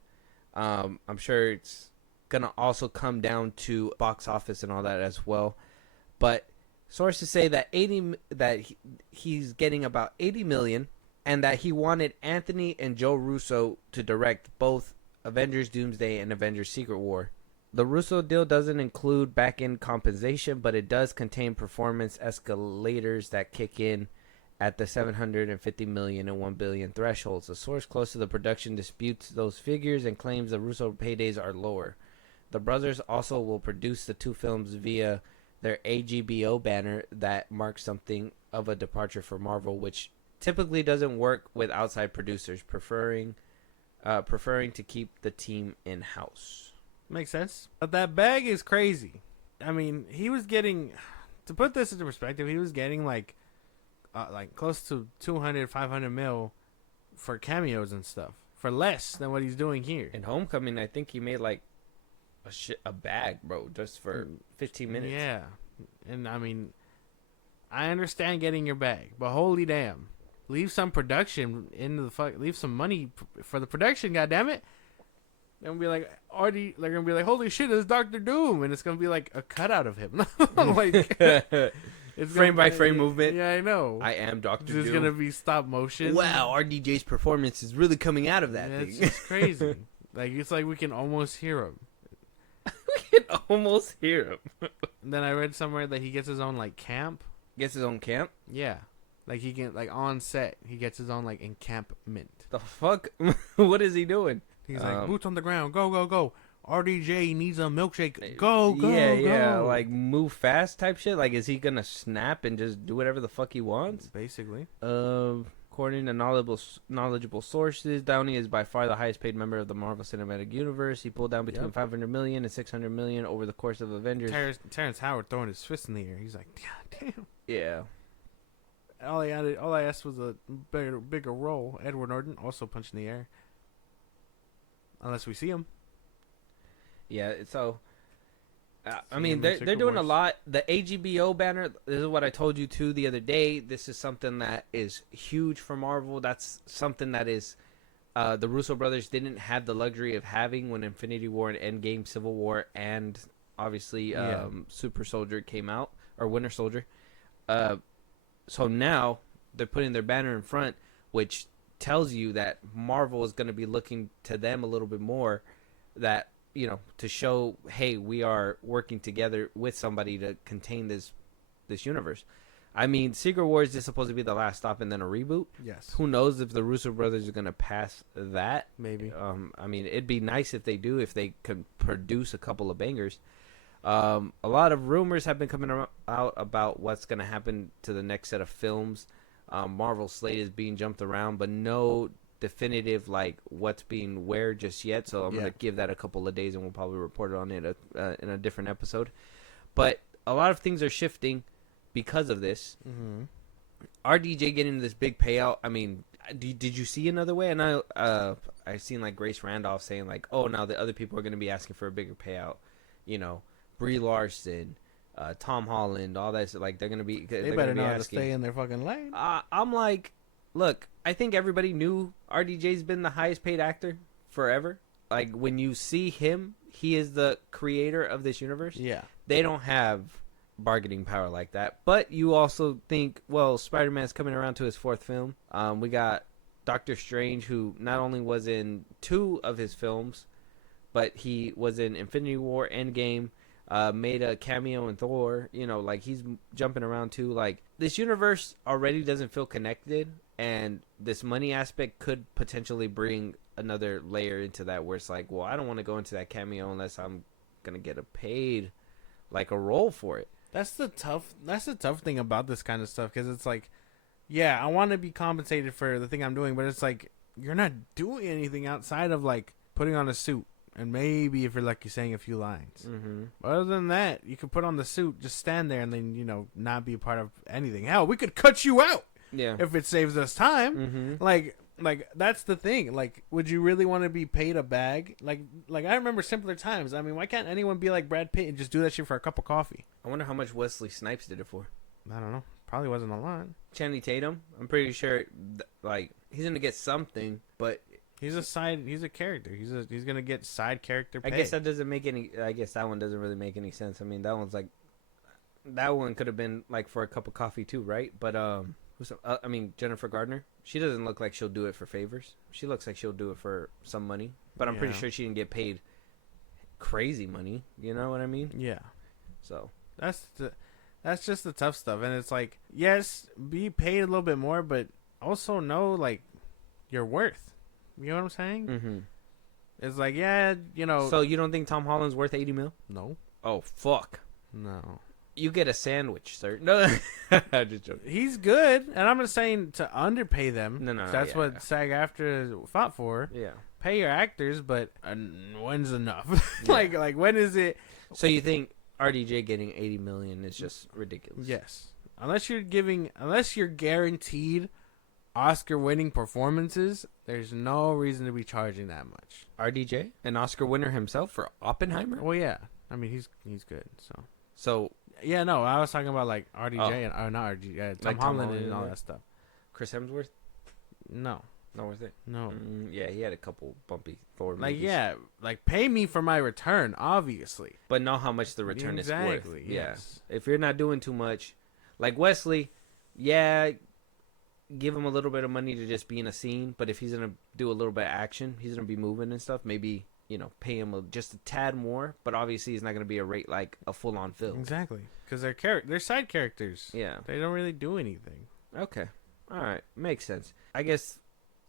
I'm sure it's gonna also come down to box office and all that as well. But sources say that he's getting about $80 million, and that he wanted Anthony and Joe Russo to direct both Avengers Doomsday and Avengers Secret War. The Russo deal doesn't include back-end compensation, but it does contain performance escalators that kick in at the $750 million and $1 billion thresholds. A source close to the production disputes those figures and claims the Russo paydays are lower. The brothers also will produce the two films via their AGBO banner that marks something of a departure for Marvel, which typically doesn't work with outside producers, preferring to keep the team in-house. Makes sense. But that bag is crazy. I mean, he was getting, to put this into perspective, he was getting like close to 200, 500 mil for cameos and stuff, for less than what he's doing here. In Homecoming, I think he made like a bag, bro, just for 15 minutes. Yeah. And I mean, I understand getting your bag, but holy damn. Leave some production into the leave some money for the production, goddammit. They're gonna be like they're gonna be like, holy shit, it's Dr.Doom, and it's gonna be like a cutout of him. Like it's frame by frame movement. Yeah, I know. I am Dr. Doom. It's gonna be stop motion. Wow, RDJ's performance is really coming out of that thing. It's just crazy. Like it's like we can almost hear him. We can almost hear him. Then I read somewhere that he gets his own like camp. Gets his own camp? Yeah. Like he can like on set, he gets his own like encampment. The fuck? What is he doing? He's like boots on the ground, go go go. RDJ needs a milkshake, go go yeah, go. like move fast type shit. Like, is he gonna snap and just do whatever the fuck he wants? Basically. According to knowledgeable sources, Downey is by far the highest paid member of the Marvel Cinematic Universe. He pulled down between 500 million and 600 million over the course of Avengers. Terrence Howard throwing his fist in the air. He's like, God damn. Yeah. All I asked was a bigger role. Edward Norton also punched in the air. Unless we see him. Yeah, so I mean, they're doing a lot. The AGBO banner, this is what I told you too the other day. This is something that is huge for Marvel. That's something that is the Russo brothers didn't have the luxury of having when Infinity War and Endgame, Civil War, and obviously Super Soldier came out, or Winter Soldier. So now they're putting their banner in front, which tells you that Marvel is going to be looking to them a little bit more, that, you know, to show, hey, we are working together with somebody to contain this universe. I mean, Secret Wars is supposed to be the last stop and then a reboot. Yes. Who knows if the Russo brothers are going to pass that? Maybe. I mean, it'd be nice if they do, if they could produce a couple of bangers. A lot of rumors have been coming out about what's going to happen to the next set of films. Marvel's slate is being jumped around, but no definitive like what's being where just yet. So I'm gonna give that a couple of days, and we'll probably report on it in a different episode. But a lot of things are shifting because of this. Mm-hmm. RDJ getting this big payout. I mean, did you see another way? And I seen like Grace Randolph saying like, oh, now the other people are gonna be asking for a bigger payout. You know, Brie Larson, Tom Holland, all that. Like they're gonna be. They better know how to stay in their fucking lane. I'm like, look, I think everybody knew RDJ's been the highest paid actor forever. Like when you see him, he is the creator of this universe. Yeah, they don't have bargaining power like that. But you also think, well, Spider-Man's coming around to his 4th film. We got Doctor Strange, who not only was in 2 of his films, but he was in Infinity War, Endgame. Made a cameo in Thor. You know, like he's jumping around too. Like this universe already doesn't feel connected, and this money aspect could potentially bring another layer into that, where it's like, well, I don't want to go into that cameo unless I'm gonna get a paid like a role for it. That's the tough thing about this kind of stuff, because it's like, yeah, I want to be compensated for the thing I'm doing, but it's like you're not doing anything outside of like putting on a suit. And maybe if you're lucky, saying a few lines. Mm-hmm. But other than that, you could put on the suit, just stand there, and then, you know, not be a part of anything. Hell, we could cut you out. Yeah. If it saves us time. Mm-hmm. Like that's the thing. Like, would you really want to be paid a bag? Like I remember simpler times. I mean, why can't anyone be like Brad Pitt and just do that shit for a cup of coffee? I wonder how much Wesley Snipes did it for. I don't know. Probably wasn't a lot. Channing Tatum, I'm pretty sure, like he's gonna get something, but. He's a character. He's gonna get side character pay. I guess that doesn't make any. I guess that one doesn't really make any sense. I mean, that one's like, that one could have been like for a cup of coffee too, right? But I mean, Jennifer Gardner. She doesn't look like she'll do it for favors. She looks like she'll do it for some money. But I'm pretty sure she didn't get paid crazy money. You know what I mean? Yeah. So that's just the tough stuff, and it's like, yes, be paid a little bit more, but also know like your worth. You know what I'm saying? Mm-hmm. It's like, yeah, you know. So you don't think Tom Holland's worth 80 mil? No. Oh, fuck. No. You get a sandwich, sir. No. I'm just joking. He's good, and I'm not saying to underpay them. No. That's what SAG-AFTRA fought for. Yeah. Pay your actors, but when's enough? like when is it? So you think RDJ getting 80 million is just ridiculous? Yes. Unless you're guaranteed Oscar-winning performances, there's no reason to be charging that much. RDJ, an Oscar winner himself for Oppenheimer. Well, yeah. I mean, he's good. So yeah, no, I was talking about like RDJ and not RDJ, Tom Holland and all that stuff. Chris Hemsworth. No, Not worth it. No. Yeah, he had a couple bumpy forward Like, movies. yeah, like pay me for my return, obviously. But know how much the return is worth. Yes. Yeah. If you're not doing too much, like Wesley, yeah, give him a little bit of money to just be in a scene. But if he's gonna do a little bit of action, he's gonna be moving and stuff. Maybe pay him just a tad more. But obviously, he's not gonna be a rate like a full on film. Exactly, because they're side characters. Yeah, they don't really do anything. Okay, all right, makes sense. I guess.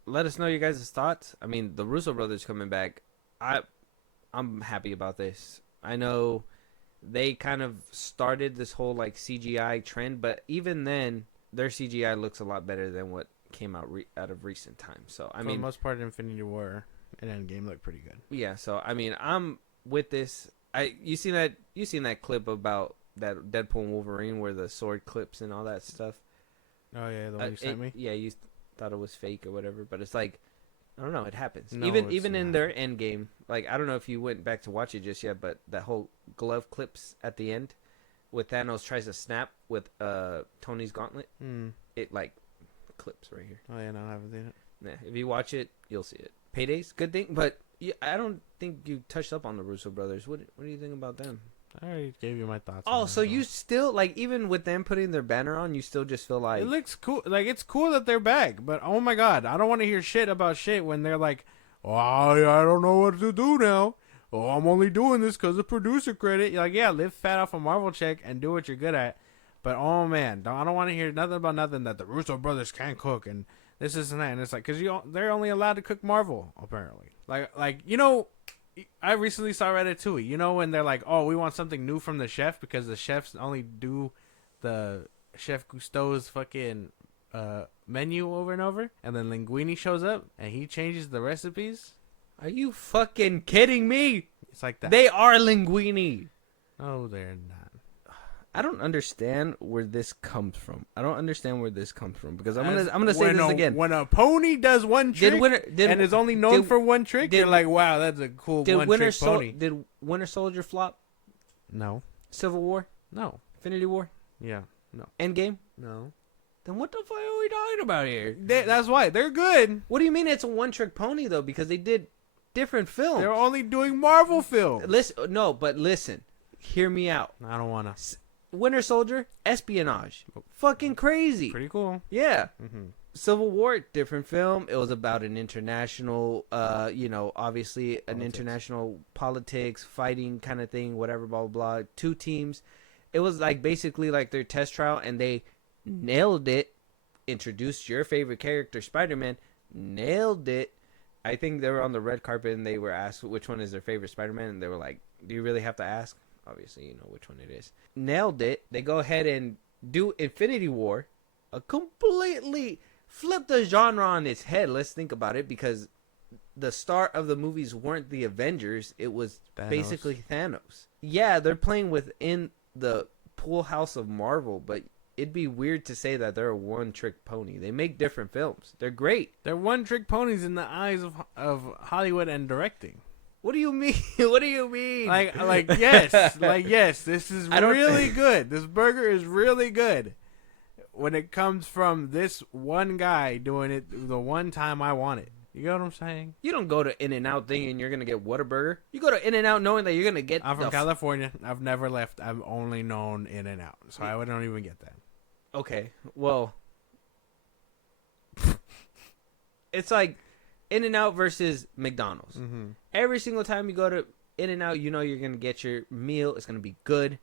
Let us know your guys' thoughts. I mean, the Russo brothers coming back. I'm happy about this. I know they kind of started this whole like CGI trend, but even then, their CGI looks a lot better than what came out out of recent times. So I mean, for the most part, Infinity War and Endgame look pretty good. Yeah. So I mean, I'm with this. You seen that clip about that Deadpool and Wolverine where the sword clips and all that stuff. Oh yeah, the one you sent me. Yeah, you thought it was fake or whatever, but it's like, I don't know, it happens. No, even in their end game, like I don't know if you went back to watch it just yet, but that whole glove clips at the end with Thanos tries to snap with Tony's gauntlet, it like clips right here. Oh yeah, no, I haven't seen it. Yeah, if you watch it, you'll see it. Payday's good thing, but I don't think you touched up on the Russo brothers. What do you think about them? I already gave you my thoughts. Oh, so you still like, even with them putting their banner on, you still just feel like it looks cool. Like, it's cool that they're back, but oh my god, I don't want to hear shit about shit when they're like, oh, I don't know what to do now. Oh, I'm only doing this because of producer credit. You're like, yeah, live fat off a Marvel check and do what you're good at. But oh man, I don't want to hear nothing about nothing that the Russo brothers can't cook and this and that. And it's like, because they're only allowed to cook Marvel apparently. Like I recently saw Ratatouille. When they're like, oh, we want something new from the chef because the chefs only do the Chef Cousteau's fucking menu over and over. And then Linguini shows up and he changes the recipes. Are you fucking kidding me? It's like that. They are Linguini. No, they're not. I don't understand where this comes from. Because I'm gonna say this again. When a pony does one trick and is only known for one trick, you're like, wow, that's a cool one-trick pony. Did Winter Soldier flop? No. Civil War? No. Infinity War? Yeah. No. Endgame? No. Then what the fuck are we talking about here? That's why. They're good. What do you mean it's a one-trick pony, though? Because they did different films. They're only doing Marvel films. Listen. Hear me out. I don't want to. Winter Soldier, espionage. Fucking crazy. Pretty cool. Yeah. Mm-hmm. Civil War, different film. It was about an international, obviously an international politics, fighting kind of thing, whatever, blah, blah, blah. Two teams. It was like basically like their test trial, and they nailed it. Introduced your favorite character, Spider-Man. Nailed it. I think they were on the red carpet, and they were asked which one is their favorite Spider-Man, and they were like, do you really have to ask? Obviously, you know which one it is. Nailed it. They go ahead and do Infinity War. A completely flip the genre on its head. Let's think about it, because the start of the movies weren't the Avengers. It was basically Thanos. Yeah, they're playing within the pool house of Marvel, but it'd be weird to say that they're a one-trick pony. They make different films. They're great. They're one-trick ponies in the eyes of Hollywood and directing. What do you mean? What do you mean? Yes, this is really good. This burger is really good. When it comes from this one guy doing it the one time I want it. You get what I'm saying? You don't go to In-N-Out thinking you're going to get Whataburger. You go to In-N-Out knowing that you're going to get... I'm from California. I've never left. I've only known In-N-Out. So I don't even get that. Okay, well... It's like In-N-Out versus McDonald's. Mm-hmm. Every single time you go to In-N-Out, you know you're going to get your meal. It's going to be good.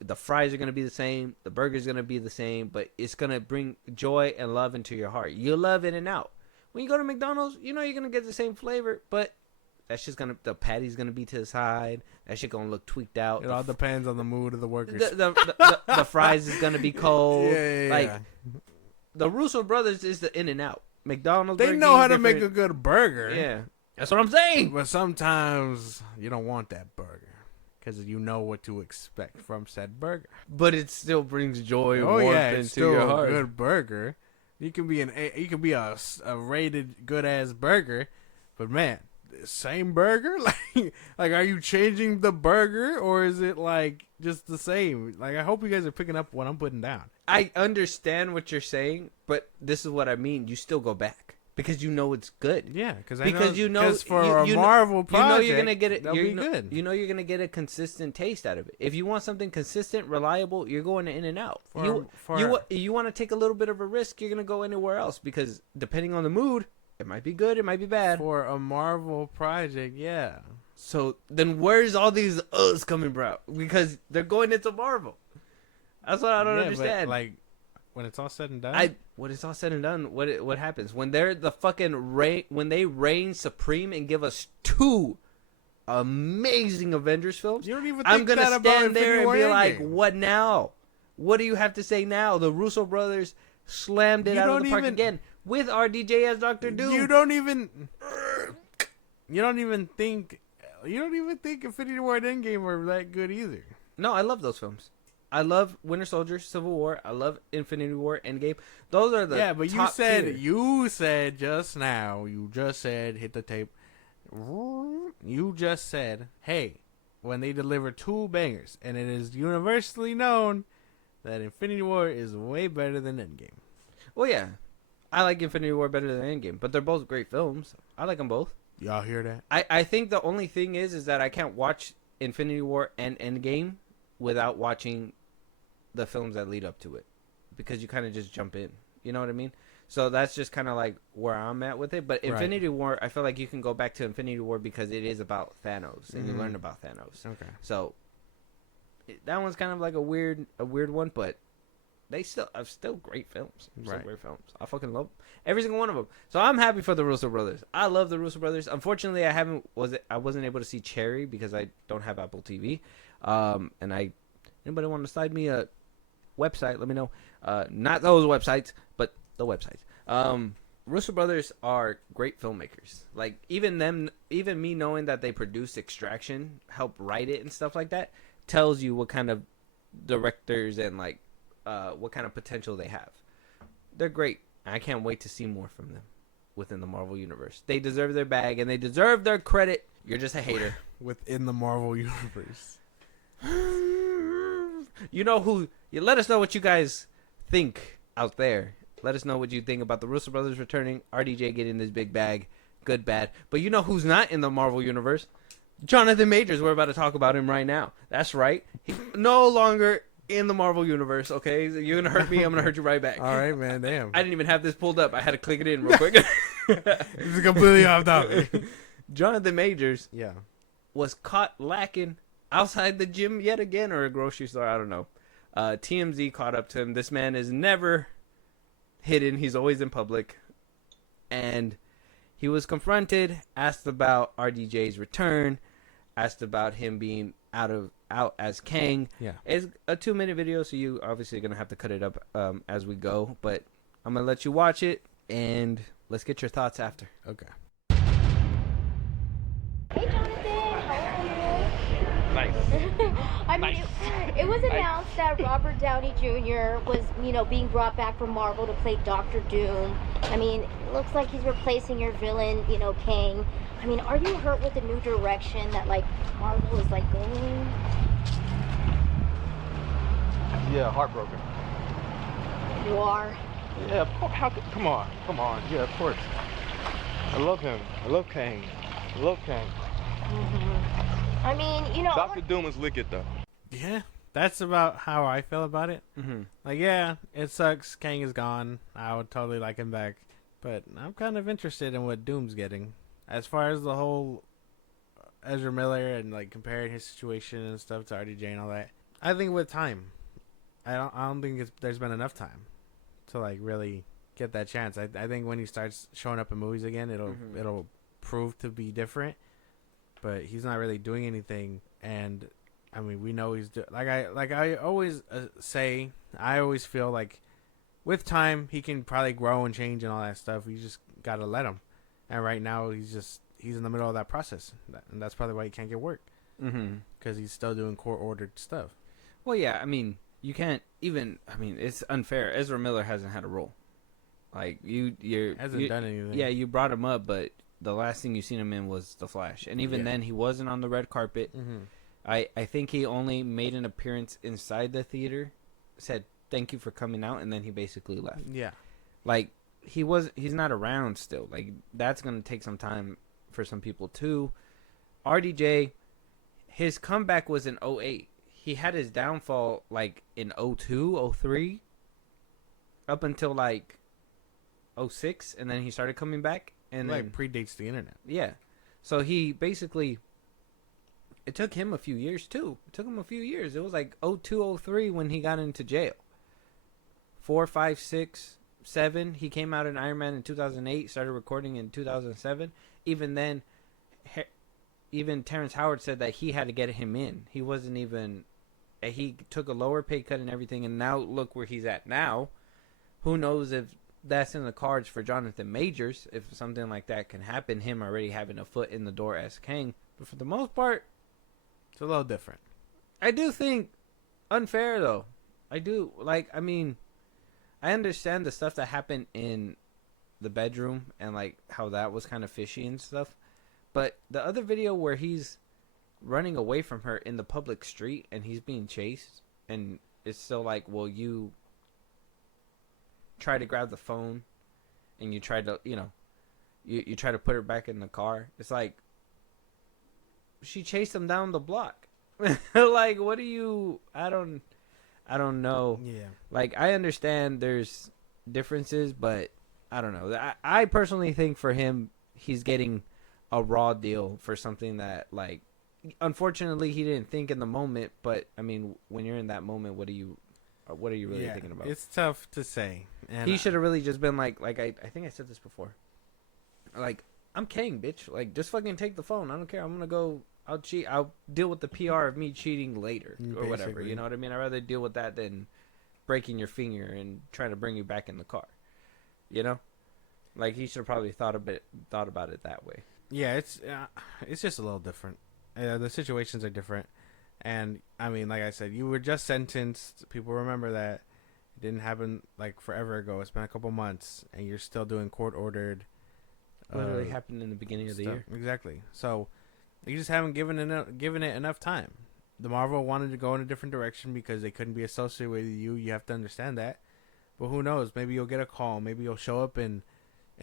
The fries are going to be the same. The burger's going to be the same. But it's going to bring joy and love into your heart. You love In-N-Out. When you go to McDonald's, you know you're going to get the same flavor. But that's just going to... The patty's going to be to the side. That shit going to look tweaked out. It all depends on the mood of the workers. The fries is going to be cold. Yeah. The Russo brothers is the In-N-Out. McDonald's. They know how to make a good burger. Yeah. That's what I'm saying. But sometimes you don't want that burger because you know what to expect from said burger. But it still brings joy and warmth into your heart. A good burger. You can be a rated good ass burger, but man, same burger. Like, are you changing the burger or is it like just the same? Like, I hope you guys are picking up what I'm putting down. I understand what you're saying, but this is what I mean. You still go back because you know it's good. Yeah, because for a Marvel project, you're gonna get it. They'll be good. You know you're gonna get a consistent taste out of it. If you want something consistent, reliable, you're going in and out. You want to take a little bit of a risk, you're gonna go anywhere else because depending on the mood, it might be good, it might be bad. For a Marvel project, yeah. So then, where's all these uhs coming from? Because they're going into Marvel. That's what I don't understand. But, like, when it's all said and done, when it's all said and done, what happens when they're the fucking when they reign supreme and give us 2 amazing Avengers films? You don't even think I'm gonna that about stand there and be like, Endgame. "What now? What do you have to say now?" The Russo brothers slammed it out of the park again with RDJ as Dr.Doom. You don't even think Infinity War and Endgame were that good either. No, I love those films. I love Winter Soldier, Civil War. I love Infinity War, Endgame. Those are the but top tier. you said just now. You just said hit the tape. You just said, hey, when they deliver 2 bangers, and it is universally known that Infinity War is way better than Endgame. Well, yeah, I like Infinity War better than Endgame, but they're both great films. I like them both. Y'all hear that? I think the only thing is that I can't watch Infinity War and Endgame without watching the films that lead up to it, because you kind of just jump in. You know what I mean? So that's just kind of like where I'm at with it. But Infinity War, I feel like you can go back to Infinity War because it is about Thanos, and you learn about Thanos. Okay. So that one's kind of like a weird one, but they still great films. Great films. I fucking love every single one of them. So I'm happy for the Russo brothers. I love the Russo brothers. Unfortunately, I wasn't able to see Cherry because I don't have Apple TV. And anybody want to slide me a website? Let me know. Not those websites, but the websites. Russo brothers are great filmmakers. Like even me knowing that they produced Extraction, help write it and stuff like that, tells you what kind of directors and like what kind of potential they have. They're great. I can't wait to see more from them within the Marvel universe. They deserve their bag and they deserve their credit. You're just a hater. Within the Marvel universe. You know who? You let us know what you guys think out there. Let us know what you think about the Russo brothers returning, RDJ getting this big bag, good, bad. But you know who's not in the Marvel universe? Jonathan Majors. We're about to talk about him right now. That's right. He's no longer in the Marvel universe, okay? So you're going to hurt me, I'm going to hurt you right back. All right, man, damn. I didn't even have this pulled up. I had to click it in real quick. It's completely off topic. Jonathan Majors was caught lacking outside the gym yet again, or a grocery store, I don't know. TMZ caught up to him. This man is never hidden. He's always in public. And he was confronted, asked about RDJ's return, asked about him being out as Kang. Yeah. It's a 2-minute video, so you obviously going to have to cut it up as we go. But I'm going to let you watch it, and let's get your thoughts after. Okay. Hey, Jonathan. How are you? Nice. I mean, it was announced that Robert Downey Jr. was, being brought back from Marvel to play Dr. Doom. I mean, it looks like he's replacing your villain, Kang. I mean, are you hurt with the new direction that, Marvel is, going? Yeah, heartbroken. You are? Yeah, of course. Come on. Yeah, of course. I love him. I love Kang. Mm-hmm. I mean, Dr. Doom is wicked, though. Yeah, that's about how I feel about it. Mm-hmm. Like, yeah, it sucks. Kang is gone. I would totally like him back. But I'm kind of interested in what Doom's getting. As far as the whole Ezra Miller and, comparing his situation and stuff to RDJ and all that, I think with time. I don't think there's been enough time to, really get that chance. I think when he starts showing up in movies again, it'll prove to be different. But he's not really doing anything, and I mean we know he's I always say. I always feel like with time he can probably grow and change and all that stuff. You just gotta let him. And right now he's in the middle of that process, and that's probably why he can't get work. Because he's still doing court ordered stuff. Well, yeah, I mean you can't even. I mean it's unfair. Ezra Miller hasn't had a role. You hasn't done anything. Yeah, you brought him up, but the last thing you seen him in was The Flash, and even then he wasn't on the red carpet. I think he only made an appearance inside the theater, said thank you for coming out, and then he basically left. Yeah, he's not around still. Like, that's gonna take some time for some people too. RDJ, his comeback was in '08. He had his downfall like in '02, '03, up until like '06, and then he started coming back. And like then predates the internet. yeah, so he basically, it took him a few years too. It took him a few years. It was like '02, '03 when he got into jail. 4, 5, 6, 7. He came out in Iron Man in 2008. Started recording in 2007. Even then, even Terrence Howard said that he had to get him in. He wasn't even. He took a lower pay cut and everything, and now look where he's at now. Who knows if that's in the cards for Jonathan Majors, if something like that can happen, him already having a foot in the door as Kang. But for the most part, it's a little different. I do think unfair, though. I do. Like, I mean, I understand the stuff that happened in the bedroom and, like, how that was kind of fishy and stuff. But the other video where he's running away from her in the public street and he's being chased, and it's still like, well, you try to grab the phone and you try to, you try to put her back in the car. It's like, she chased him down the block. Like, what do you, I don't know. Yeah. Like, I understand there's differences, but I don't know. I personally think for him, he's getting a raw deal for something that, like, unfortunately he didn't think in the moment, but I mean, when you're in that moment, what are you really thinking about? It's tough to say. And he should have really just been like I think I said this before. Like, I'm Kang, bitch. Like, just fucking take the phone. I don't care. I'm gonna go. I'll cheat. I'll deal with the PR of me cheating later or whatever. You know what I mean? I'd rather deal with that than breaking your finger and trying to bring you back in the car. You know, like, he should have probably thought about it that way. Yeah, it's just a little different. The situations are different, and I mean, like I said, you were just sentenced. People remember that. It didn't happen like forever ago. It's been a couple months, and you're still doing court ordered. Literally happened in the beginning of the year. Exactly. So you just haven't given it enough time. The Marvel wanted to go in a different direction because they couldn't be associated with you. You have to understand that. But who knows? Maybe you'll get a call. Maybe you'll show up in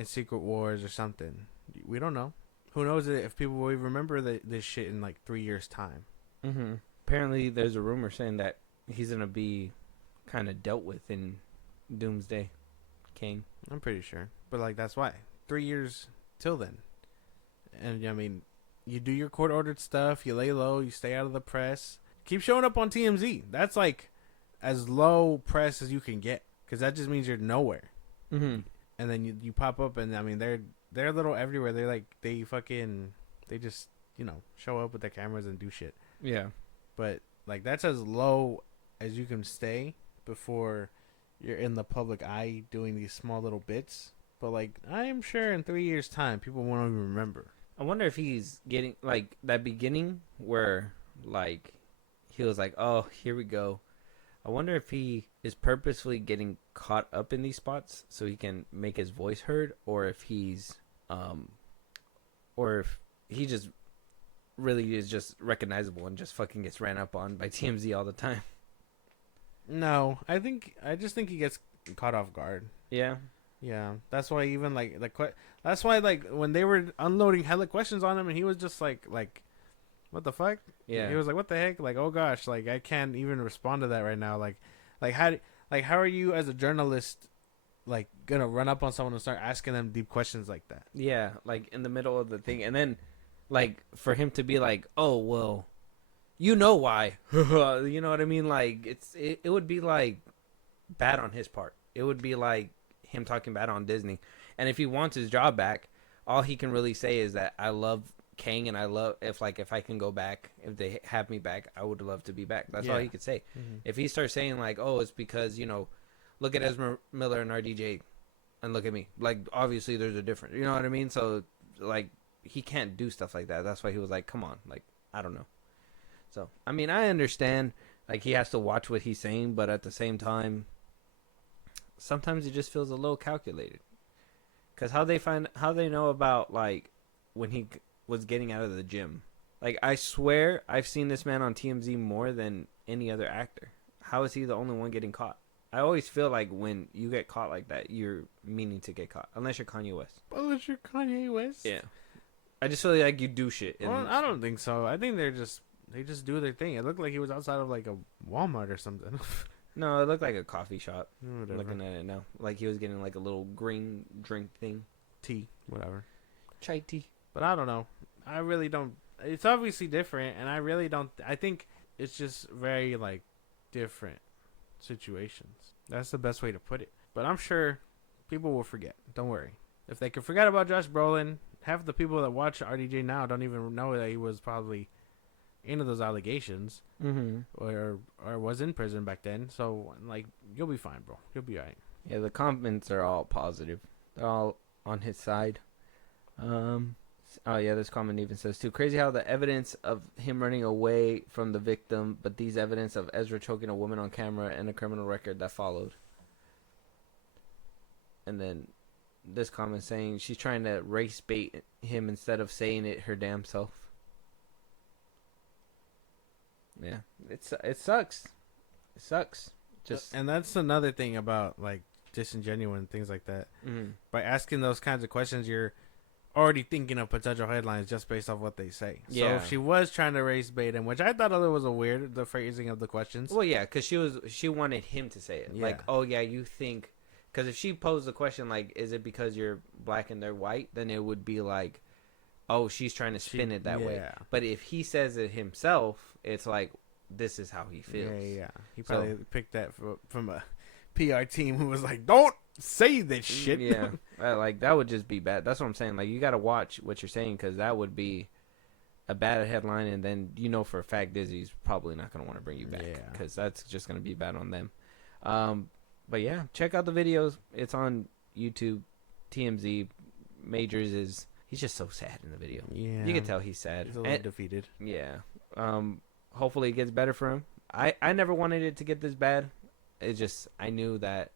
Secret Wars or something. We don't know. Who knows if people will even remember this shit in like 3 years' time. Mm-hmm. Apparently, there's a rumor saying that he's gonna be kind of dealt with in Doomsday King. I'm pretty sure, but like, that's why 3 years till then. And I mean, you do your court ordered stuff. You lay low. You stay out of the press. Keep showing up on TMZ. That's like as low press as you can get, because that just means you're nowhere. Mm-hmm. And then you pop up, and I mean, they're a little everywhere. They're like, they just, show up with their cameras and do shit. Yeah. But like, that's as low as you can stay before you're in the public eye doing these small little bits. But like, I am sure in 3 years' time, people won't even remember. I wonder if he's getting, like, that beginning where, like, he was like, oh, here we go. I wonder if he is purposefully getting caught up in these spots so he can make his voice heard, or if he's, or if he just really is just recognizable and just fucking gets ran up on by TMZ all the time. No, I just think he gets caught off guard. Yeah. Yeah, that's why even that's why when they were unloading hella questions on him, and he was just like, what the fuck? Yeah. He was like, what the heck? Like, oh gosh, like, I can't even respond to that right now. Like how are you as a journalist, like, gonna run up on someone and start asking them deep questions like that? Yeah, like, in the middle of the thing, and then, like, for him to be like, oh, well, you know why. You know what I mean? Like, it would be, like, bad on his part. It would be like him talking bad on Disney. And if he wants his job back, all he can really say is that I love Kang, and I love, if I can go back, if they have me back, I would love to be back. That's all he could say. Mm-hmm. If he starts saying, like, oh, it's because, look at Ezra Miller and RDJ and look at me. Like, obviously there's a difference. You know what I mean? So, like, he can't do stuff like that. That's why he was like, come on. Like, I don't know. So, I mean, I understand, like, he has to watch what he's saying, but at the same time, sometimes it just feels a little calculated. Because how they know about, like, when he was getting out of the gym. Like, I swear I've seen this man on TMZ more than any other actor. How is he the only one getting caught? I always feel like when you get caught like that, you're meaning to get caught, unless you're Kanye West. Unless you're Kanye West. Yeah, I just feel like you do shit. Well, I don't think so. I think they just do their thing. It looked like he was outside of like a Walmart or something. No, it looked like a coffee shop. Whatever. Looking at it now, like he was getting like a little green drink thing, Tea, whatever. chai tea. But I don't know. I really don't. It's obviously different, and I really don't. I think it's just very like different situations. That's the best way to put it. But I'm sure people will forget. Don't worry. If they can forget about Josh Brolin, half the people that watch RDJ now don't even know that he was probably into those allegations, or was in prison back then. So like, you'll be fine, bro. You'll be alright. Yeah, the comments are all positive. They're all on his side. Oh yeah, this comment even says too. Crazy how the evidence of him running away from the victim, but these evidence of Ezra choking a woman on camera and a criminal record that followed. And then this comment saying she's trying to race bait him instead of saying it her damn self. Yeah, it sucks. It sucks. And that's another thing about like disingenuous things like that. By asking those kinds of questions, you're already thinking of potential headlines just based off what they say. Yeah. So if she was trying to race bait him, which I thought it was a weird, the phrasing of the questions. Well, yeah, because she wanted him to say it. Yeah. Like, oh yeah, you think, because if she posed the question like, is it because you're black and they're white, then it would be like, oh, she's trying to spin it that way. But if he says it himself, it's like, this is how he feels. Yeah. He probably picked that from a PR team who was like, don't say this shit. Yeah, like that would just be bad. That's what I'm saying. Like, you got to watch what you're saying, because that would be a bad headline, and then you know for a fact Disney's probably not going to want to bring you back, because that's just going to be bad on them. But yeah, check out the videos. It's on YouTube. TMZ. Majors he's just so sad in the video. Yeah, you can tell he's sad. He's a little defeated. Yeah. Hopefully it gets better for him. I never wanted it to get this bad. It's just, I knew that,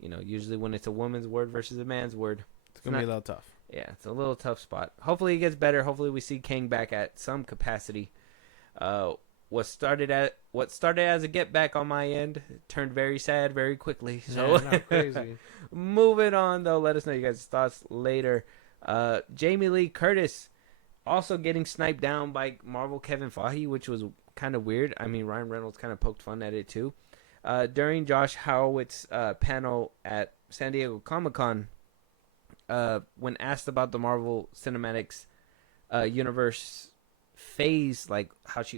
usually when it's a woman's word versus a man's word, it's going to be a little tough. Yeah, it's a little tough spot. Hopefully it gets better. Hopefully we see Kang back at some capacity. What started as a get back on my end turned very sad very quickly. So crazy. Moving on though, let us know you guys' thoughts later. Jamie Lee Curtis also getting sniped down by Marvel Kevin Feige, which was kind of weird. I mean, Ryan Reynolds kind of poked fun at it too. During Josh Howarth's panel at San Diego Comic-Con, when asked about the Marvel Cinematics universe phase, like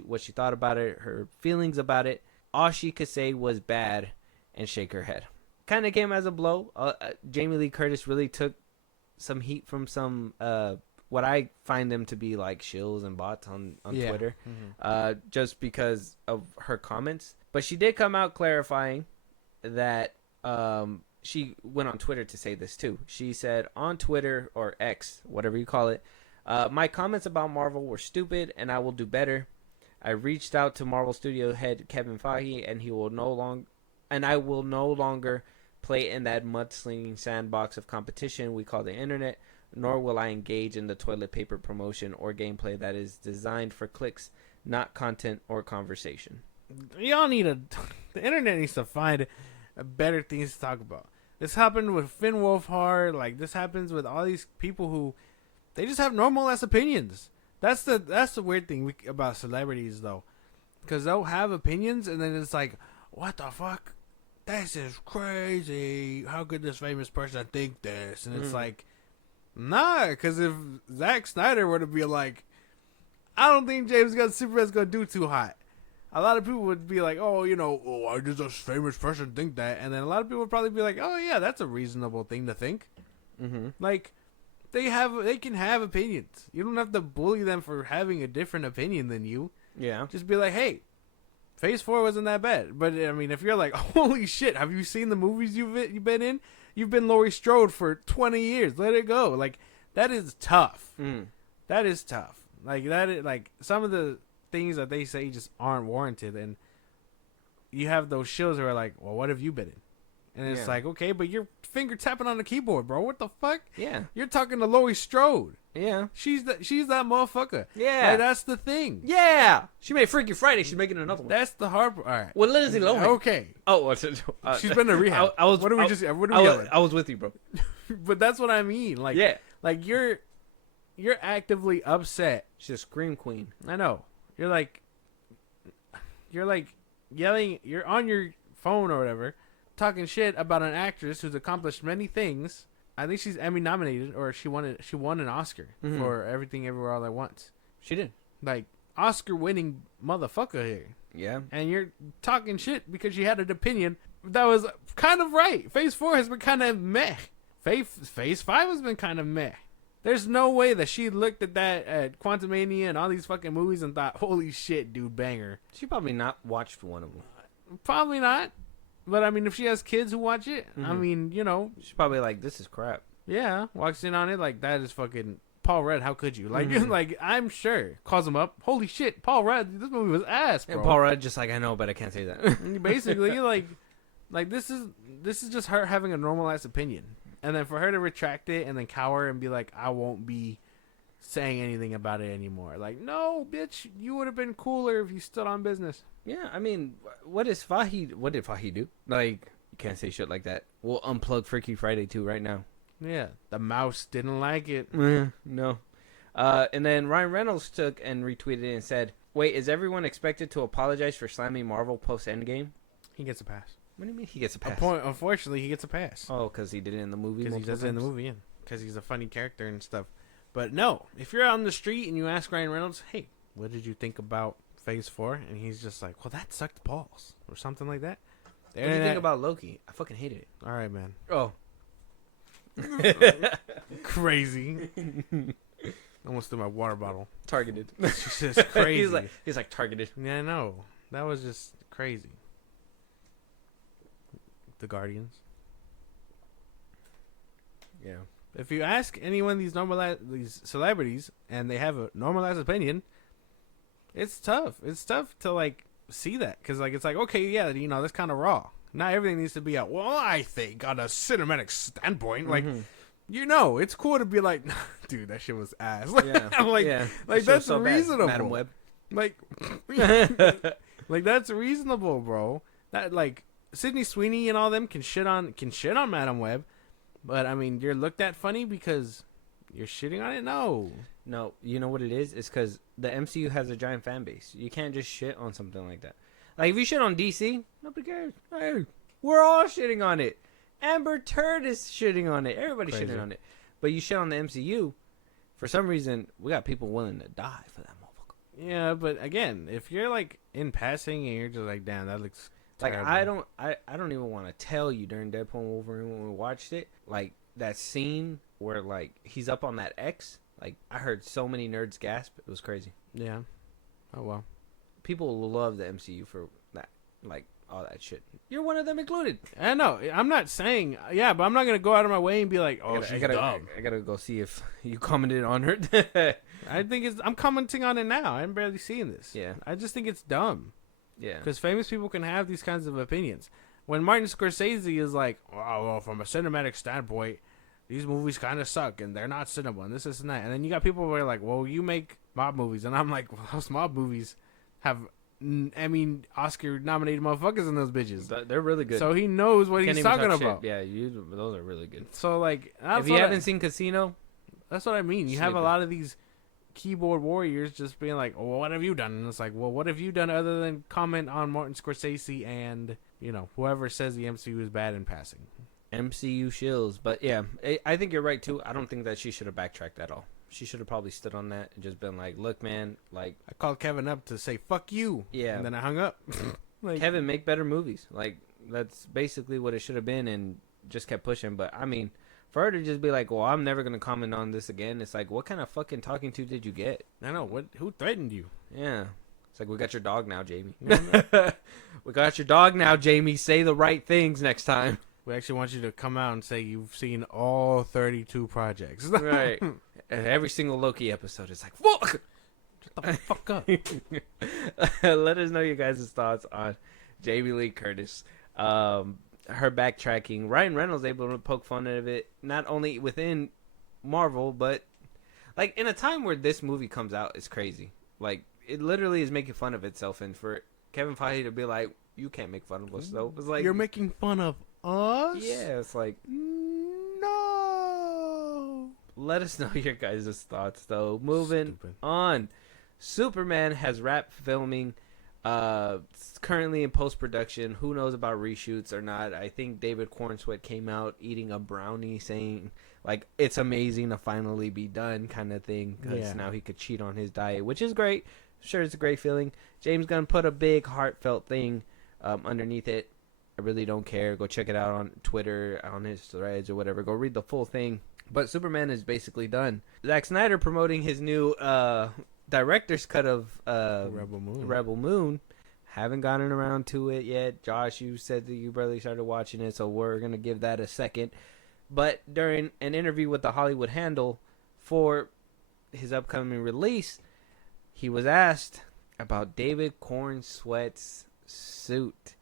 what she thought about it, her feelings about it, all she could say was bad and shake her head. Kind of came as a blow. Jamie Lee Curtis really took some heat from some what I find them to be like shills and bots on Twitter, just because of her comments. But she did come out clarifying that she went on Twitter to say this too. She said on Twitter, or X, whatever you call it, my comments about Marvel were stupid and I will do better. I reached out to Marvel Studio head Kevin Feige, and I will no longer play in that mudslinging sandbox of competition we call the internet, nor will I engage in the toilet paper promotion or gameplay that is designed for clicks, not content or conversation. Y'all the internet needs to find better things to talk about. This happened with Finn Wolfhard. Like, this happens with all these people who, they just have normal ass opinions. That's the weird thing about celebrities though, because they'll have opinions and then it's like, what the fuck? This is crazy. How could this famous person think this? And it's like, nah, because if Zack Snyder were to be like, I don't think James Gunn's Superman's gonna do too hot, a lot of people would be like, oh, why does this famous person think that? And then a lot of people would probably be like, oh yeah, that's a reasonable thing to think. Like, they can have opinions. You don't have to bully them for having a different opinion than you. Yeah. Just be like, hey, Phase 4 wasn't that bad. But, I mean, if you're like, holy shit, have you seen the movies you've been in? You've been Laurie Strode for 20 years. Let it go. Like, that is tough. That is tough. Like, some of the things that they say just aren't warranted. And you have those shows who are like, well, what have you been in? And it's Yeah. like, okay, but you're finger tapping on the keyboard, bro. What the fuck? Yeah. You're talking to Laurie Strode. Yeah. She's that motherfucker. Yeah. Like, that's the thing. Yeah. She made Freaky Friday. She's making another one. That's the hard part. All right. Well, Lindsay Lohan. Okay. Oh, what's She's been to rehab. I was. What are we I, just? What are I we was, yelling? I was with you, bro. But that's what I mean. Like, Yeah. like you're actively upset. She's a scream queen. I know. You're like yelling. You're on your phone or whatever, talking shit about an actress who's accomplished many things. I think she's Emmy nominated, or she won an Oscar for Everything Everywhere All at Once. She did. Like, Oscar winning motherfucker here. Yeah. And you're talking shit because you had an opinion that was kind of right. Phase 4 has been kind of meh. Phase 5 has been kind of meh. There's no way that she looked at that at Quantumania and all these fucking movies and thought, holy shit, dude, banger. She probably not watched one of them. Probably not. But I mean, if she has kids who watch it, I mean, you know. She's probably like, this is crap. Yeah, walks in on it like, that is fucking Paul Rudd. How could you? Like, like, I'm sure. Calls him up. Holy shit, Paul Rudd. This movie was ass, bro. And Paul Rudd just like, I know, but I can't say that. And basically, like this is just her having a normalized opinion. And then for her to retract it and then cower and be like, I won't be saying anything about it anymore. Like, no, bitch, you would have been cooler if you stood on business. Yeah, I mean, what did Fahid do? Like, you can't say shit like that. We'll unplug Freaky Friday 2 right now. Yeah, the mouse didn't like it. No. And then Ryan Reynolds took and retweeted it and said, wait, is everyone expected to apologize for slamming Marvel post-Endgame? He gets a pass. What do you mean he gets a pass? Unfortunately, he gets a pass. Oh, because he did it in the movie? Because he does it in the times? movie, yeah. Because he's a funny character and stuff. But no, if you're out on the street and you ask Ryan Reynolds, hey, what did you think about Phase 4? And he's just like, well, that sucked balls. Or something like that. What do you think about Loki? I fucking hated it. All right, man. Oh. Crazy. Almost threw my water bottle. Targeted. It's just crazy. he's like targeted. Yeah, I know. That was just crazy. The Guardians. Yeah. If you ask anyone these celebrities and they have a normalized opinion, it's tough. It's tough to like see that because like it's like, okay, yeah, you know, that's kind of raw. Not everything needs to be out. Well, I think on a cinematic standpoint, like, you know, it's cool to be like, dude, that shit was ass. Yeah. like, yeah. like that's so reasonable. Madam Web. Like, like that's reasonable, bro. That like Sydney Sweeney and all them can shit on Madam Web, but I mean, you're looked at funny because you're shitting on it. No, you know what it is? It's because the MCU has a giant fan base. You can't just shit on something like that. Like, if you shit on DC, nobody cares. Hey, we're all shitting on it. Amber Turd is shitting on it. Everybody's shitting on it. But you shit on the MCU, for some reason, we got people willing to die for that motherfucker. Yeah, but again, if you're like in passing and you're just like, damn, that looks terrible. Like, I don't even want to tell you during Deadpool and Wolverine when we watched it, like, that scene where, like, he's up on that X. Like, I heard so many nerds gasp. It was crazy. Yeah. Oh, well. People love the MCU for that, like, all that shit. You're one of them included. I know. I'm not saying, yeah, but I'm not going to go out of my way and be like, oh, she's dumb. I gotta go see if you commented on her. I think I'm commenting on it now. I'm barely seeing this. Yeah. I just think it's dumb. Yeah. Because famous people can have these kinds of opinions. When Martin Scorsese is like, oh, well, from a cinematic standpoint, these movies kind of suck and they're not cinema and this and that. And then you got people who are like, well, you make mob movies. And I'm like, well, those mob movies have, I mean, Oscar-nominated motherfuckers in those bitches. They're really good. So he knows what he's talking about. Yeah, those are really good. So, like, if you haven't seen Casino, that's what I mean. You have a lot of these keyboard warriors just being like, well, what have you done? And it's like, well, what have you done other than comment on Martin Scorsese and, you know, whoever says the MCU is bad in passing? MCU shills. But, yeah, I think you're right, too. I don't think that she should have backtracked at all. She should have probably stood on that and just been like, look, man, like... I called Kevin up to say, fuck you. Yeah. And then I hung up. Like, Kevin, make better movies. Like, that's basically what it should have been and just kept pushing. But, I mean, for her to just be like, well, I'm never going to comment on this again. It's like, what kind of fucking talking to did you get? I know. Who threatened you? Yeah. It's like, we got your dog now, Jamie. We got your dog now, Jamie. Say the right things next time. We actually want you to come out and say you've seen all 32 projects. Right. And every single Loki episode is like, fuck! Shut the fuck up. Let us know your guys' thoughts on Jamie Lee Curtis. her backtracking. Ryan Reynolds able to poke fun of it, not only within Marvel, but like in a time where this movie comes out is crazy. Like it literally is making fun of itself, and for Kevin Feige to be like, "You can't make fun of us," though, it's like you're making fun of us. Yeah, it's like no. Let us know your guys' thoughts, though. Moving on, Superman has wrapped filming. It's currently in post-production. Who knows about reshoots or not? I think David Cornsweet came out eating a brownie saying, like, it's amazing to finally be done kind of thing, because now he could cheat on his diet, which is great. I'm sure it's a great feeling. James Gunn put a big heartfelt thing underneath it. I really don't care. Go check it out on Twitter, on his threads or whatever. Go read the full thing. But Superman is basically done. Zack Snyder promoting his new director's cut of Rebel Moon. Haven't gotten around to it yet. Josh, you said that you barely started watching it, so we're going to give that a second. But during an interview with the Hollywood Handle for his upcoming release, he was asked about David Cornsweet's suit.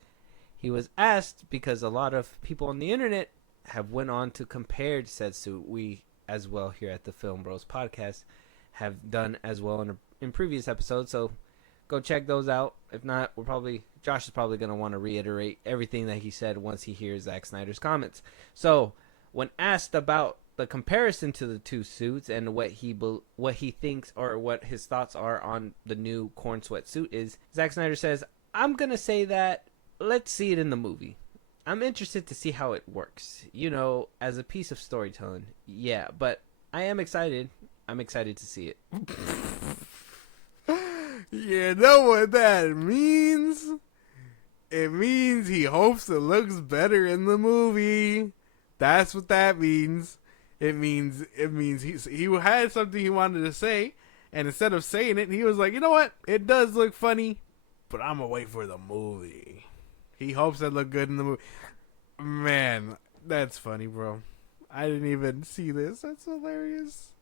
He was asked because a lot of people on the internet have went on to compare said suit. We, as well, here at the FilmBros podcast, have done as well in previous episodes, so go check those out. If not, Josh is probably going to want to reiterate everything that he said once he hears Zack Snyder's comments. So, when asked about the comparison to the two suits and what he thinks or what his thoughts are on the new Cornsweet suit is, Zack Snyder says, "I'm going to say that let's see it in the movie. I'm interested to see how it works. As a piece of storytelling. Yeah, but I am excited. I'm excited to see it." You know what that means? It means he hopes it looks better in the movie. That's what that means. It means he had something he wanted to say, and instead of saying it, he was like, you know what? It does look funny, but I'm gonna wait for the movie. He hopes it look good in the movie. Man, that's funny, bro. I didn't even see this. That's hilarious.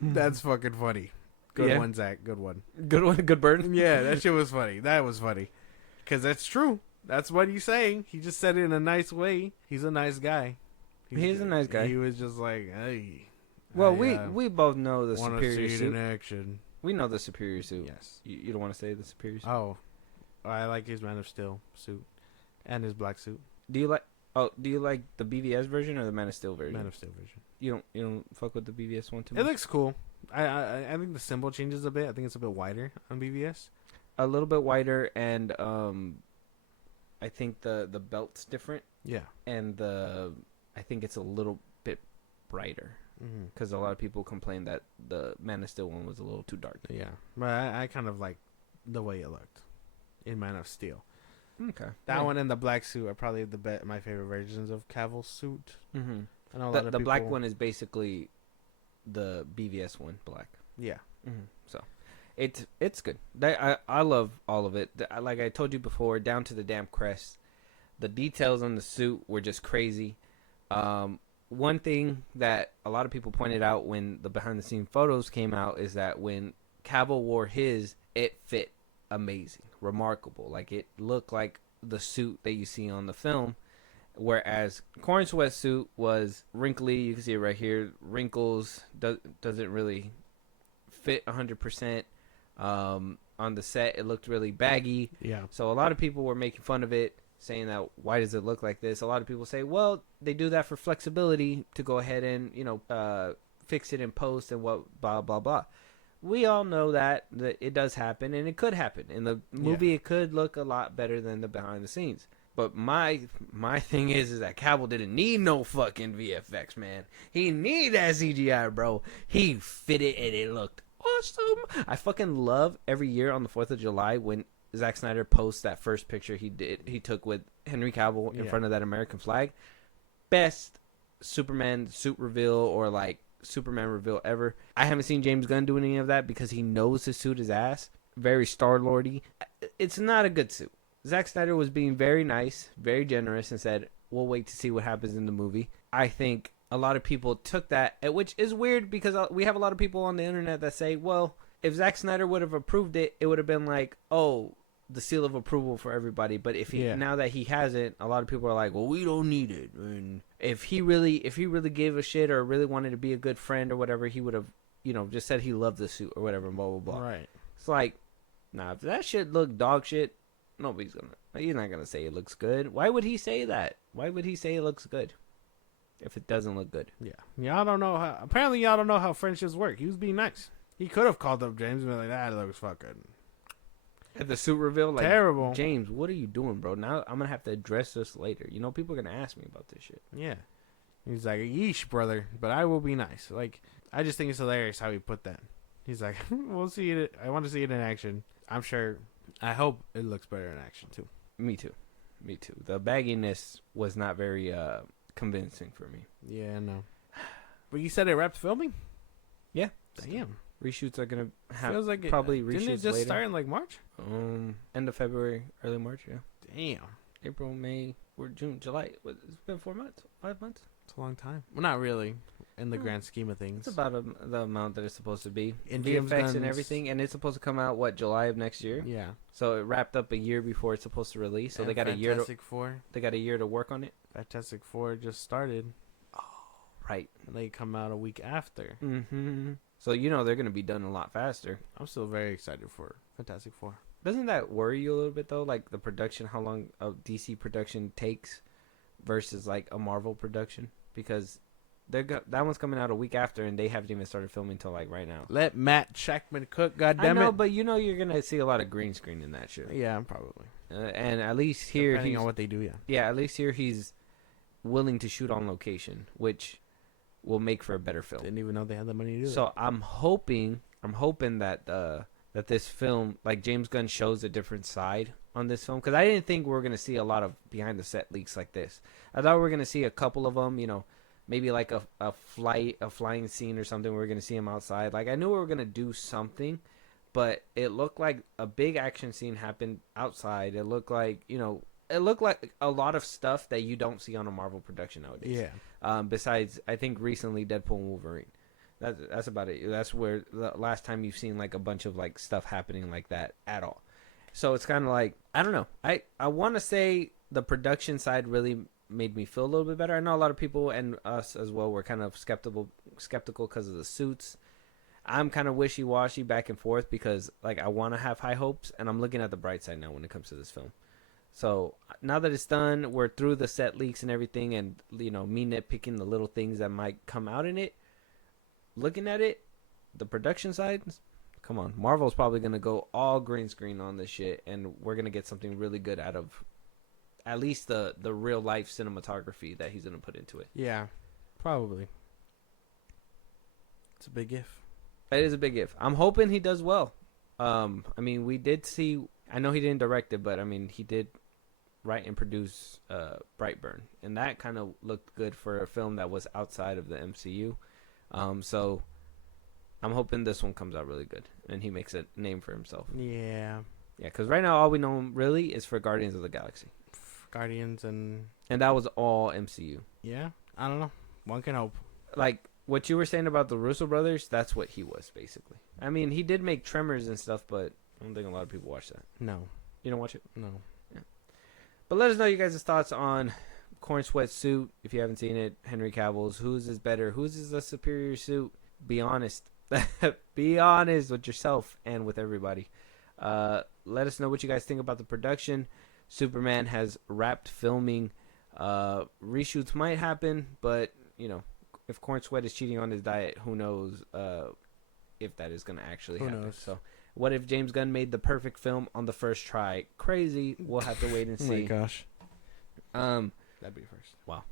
That's fucking funny. Good one, Zach. Good one. Good one. Good burn. Yeah, that shit was funny. That was funny. Because that's true. That's what he's saying. He just said it in a nice way. He's a nice guy. He's a nice guy. He was just like, hey. Well, we both know the superior suit. In action. We know the superior suit. Yes. You don't want to say the superior suit? Oh. I like his Man of Steel suit. And his black suit. Do you like the BVS version or the Man of Steel version? Man of Steel version. You don't fuck with the BVS one too much? It looks cool. I think the symbol changes a bit. I think it's a bit wider on BVS. A little bit wider, and I think the belt's different. Yeah. And I think it's a little bit brighter. Because a lot of people complained that the Man of Steel one was a little too dark. Yeah. But I kind of like the way it looked in Man of Steel. Okay. That one and the black suit are probably my favorite versions of Cavill's suit. Mm-hmm. I know a lot of the people... black one is basically the BVS one, black. Yeah. Mm-hmm. So it's good. I love all of it. Like I told you before, down to the damn crest. The details on the suit were just crazy. One thing that a lot of people pointed out when the behind-the-scenes photos came out is that when Cavill wore his, it fit amazing, remarkable. Like it looked like the suit that you see on the film, whereas Cornsweet's suit was wrinkly. You can see it right here, wrinkles. Doesn't really fit 100%. On the set, it looked really baggy. Yeah. So a lot of people were making fun of it, saying that why does it look like this? A lot of people say, well, they do that for flexibility to go ahead and fix it in post and what blah blah blah. We all know that it does happen, and it could happen in the movie. Yeah. It could look a lot better than the behind the scenes. But my thing is that Cavill didn't need no fucking VFX, man. He need that CGI, bro. He fit it, and it looked awesome. I fucking love every year on the 4th of July when Zack Snyder posts that first picture he took with Henry Cavill in front of that American flag. Best Superman suit reveal or like Superman reveal ever. I haven't seen James Gunn do any of that because he knows his suit is ass. Very Star-Lordy. It's not a good suit. Zack Snyder was being very nice, very generous, and said, we'll wait to see what happens in the movie. I think a lot of people took that, which is weird because we have a lot of people on the internet that say, well, if Zack Snyder would have approved it, it would have been like, oh, the seal of approval for everybody. But if he now that he has it, a lot of people are like, well, we don't need it. And if he really gave a shit or really wanted to be a good friend or whatever, he would have, just said he loved the suit or whatever, and blah blah blah. Right. It's like, nah, if that shit looked dog shit, he's not gonna say it looks good. Why would he say that? Why would he say it looks good if it doesn't look good? Yeah. Y'all don't know how. Apparently, y'all don't know how friendships work. He was being nice. He could have called up James and been like, "That looks fucking." At the suit reveal, like, terrible. James, what are you doing, bro? Now I'm gonna have to address this later. People are gonna ask me about this shit. Yeah. He's like, "Yeesh, brother," but I will be nice. Like, I just think it's hilarious how he put that. He's like, "We'll see it. I want to see it in action." I'm sure. I hope it looks better in action too. Me too. The bagginess was not very convincing for me. Yeah, no. But you said it wrapped filming? Yeah. Damn. Reshoots are gonna have Feels like probably didn't reshoots it just later. start in like March? End of February, early March. Yeah. Damn. April, May, or June, July. It's been 4 months, 5 months. It's a long time. Well, not really, in the grand scheme of things. It's about the amount that it's supposed to be. In VFX and everything, and it's supposed to come out July of next year. Yeah. So it wrapped up a year before it's supposed to release. So and they got Fantastic Four. They got a year to work on it. Fantastic Four just started. Oh, right. And they come out a week after. Mm-hmm. So they're gonna be done a lot faster. I'm still very excited for Fantastic Four. Doesn't that worry you a little bit though? Like the production, how long a DC production takes versus like a Marvel production, because that one's coming out a week after, and they haven't even started filming until like right now. Let Matt Shackman cook, goddammit. I know, but you're gonna see a lot of green screen in that shit. Yeah, probably. And at least here, depending on what they do, yeah. Yeah, at least here he's willing to shoot on location, which will make for a better film. Didn't even know they had the money to do that. So I'm hoping that that this film, like James Gunn, shows a different side on this film, because I didn't think we were gonna see a lot of behind the set leaks like this. I thought we were gonna see a couple of them, maybe like a flying scene or something. We were gonna see him outside. Like I knew we were gonna do something, but it looked like a big action scene happened outside. It looked like a lot of stuff that you don't see on a Marvel production nowadays. Yeah. Besides, I think recently Deadpool and Wolverine. That's about it. That's where the last time you've seen like a bunch of like stuff happening like that at all. So it's kind of like, I don't know. I want to say the production side really made me feel a little bit better. I know a lot of people, and us as well, were kind of skeptical because of the suits. I'm kind of wishy-washy back and forth, because like I want to have high hopes, and I'm looking at the bright side now when it comes to this film. So now that it's done, we're through the set leaks and everything, and me nitpicking the little things that might come out in it. Looking at it, the production side, come on, Marvel's probably gonna go all green screen on this shit, and we're gonna get something really good out of at least the real life cinematography that he's gonna put into it. Yeah, probably. It's a big if. It is a big if. I'm hoping he does well. I mean, we did see. I know he didn't direct it, but I mean, he did write and produce Brightburn, and that kind of looked good for a film that was outside of the MCU. So I'm hoping this one comes out really good and he makes a name for himself. Yeah. Yeah, because right now all we know him really is for Guardians of the Galaxy. Guardians and that was all MCU. Yeah, I don't know. One can hope. Like what you were saying about the Russo brothers, that's what he was basically. I mean, he did make Tremors and stuff, but I don't think a lot of people watch that. No. You don't watch it? No. Yeah. But let us know you guys' thoughts on Corn Sweat suit. If you haven't seen it, Henry Cavill's. Whose is better? Whose is the superior suit? Be honest. Be honest with yourself and with everybody. Let us know what you guys think about the production. Superman has wrapped filming. Reshoots might happen, but if Corn Sweat is cheating on his diet, who knows if that is going to actually happen. Knows? So what if James Gunn made the perfect film on the first try? Crazy. We'll have to wait and see. Oh my gosh. That'd be first. Wow.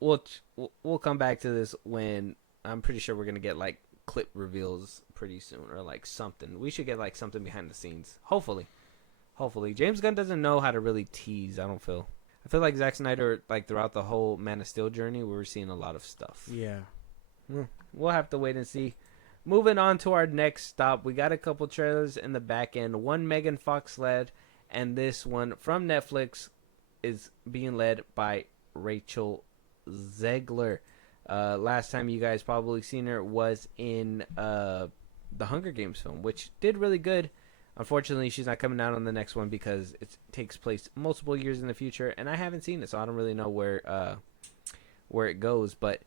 We'll come back to this when I'm pretty sure we're gonna get like clip reveals pretty soon, or like something. We should get like something behind the scenes. Hopefully. James Gunn doesn't know how to really tease. I feel like Zack Snyder, like throughout the whole Man of Steel journey, we were seeing a lot of stuff. Yeah. We'll have to wait and see. Moving on to our next stop, we got a couple trailers in the back end. One Megan Fox led, and this one from Netflix is being led by Rachel Zegler. Last time you guys probably seen her was in the Hunger Games film, which did really good. Unfortunately, she's not coming out on the next one because it takes place multiple years in the future, and I haven't seen it, so I don't really know where it goes. But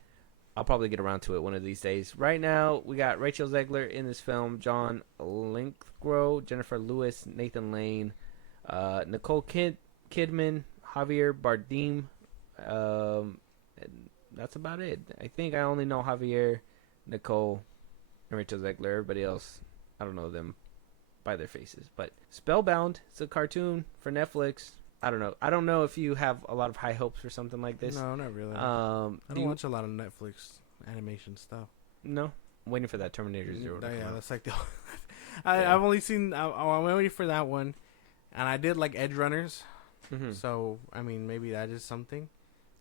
I'll probably get around to it one of these days. Right now, we got Rachel Zegler in this film, John Lithgow, Jennifer Lewis, Nathan Lane, Nicole Kidman, Javier Bardem. And that's about it. I think I only know Javier, Nicole, and Rachel Zegler. Everybody else, I don't know them by their faces. But Spellbound, it's a cartoon for Netflix. I don't know. I don't know if you have a lot of high hopes for something like this. No, not really. I don't watch a lot of Netflix animation stuff. No? I'm waiting for that Terminator Zero to come out. That's like the... I've only seen... I'm waiting for that one. And I did like Edge Runners. Mm-hmm. So, I mean, maybe that is something.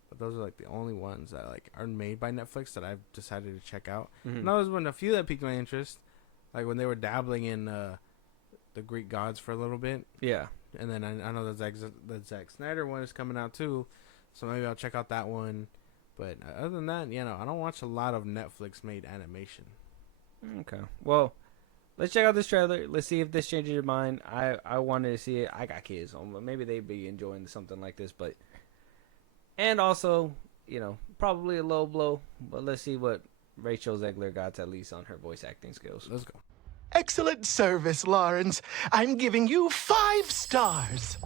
But those are like the only ones that like are made by Netflix that I've decided to check out. Mm-hmm. And those were a few that piqued my interest. Like when they were dabbling in the Greek gods for a little bit. Yeah. And then I know the Zack Snyder one is coming out too, so maybe I'll check out that one. But other than that, I don't watch a lot of Netflix-made animation. Okay. Well, let's check out this trailer. Let's see if this changes your mind. I wanted to see it. I got kids home, but maybe they'd be enjoying something like this. And also, probably a low blow. But let's see what Rachel Zegler got at least on her voice acting skills. Let's go. Excellent service, Lawrence. I'm giving you 5 stars.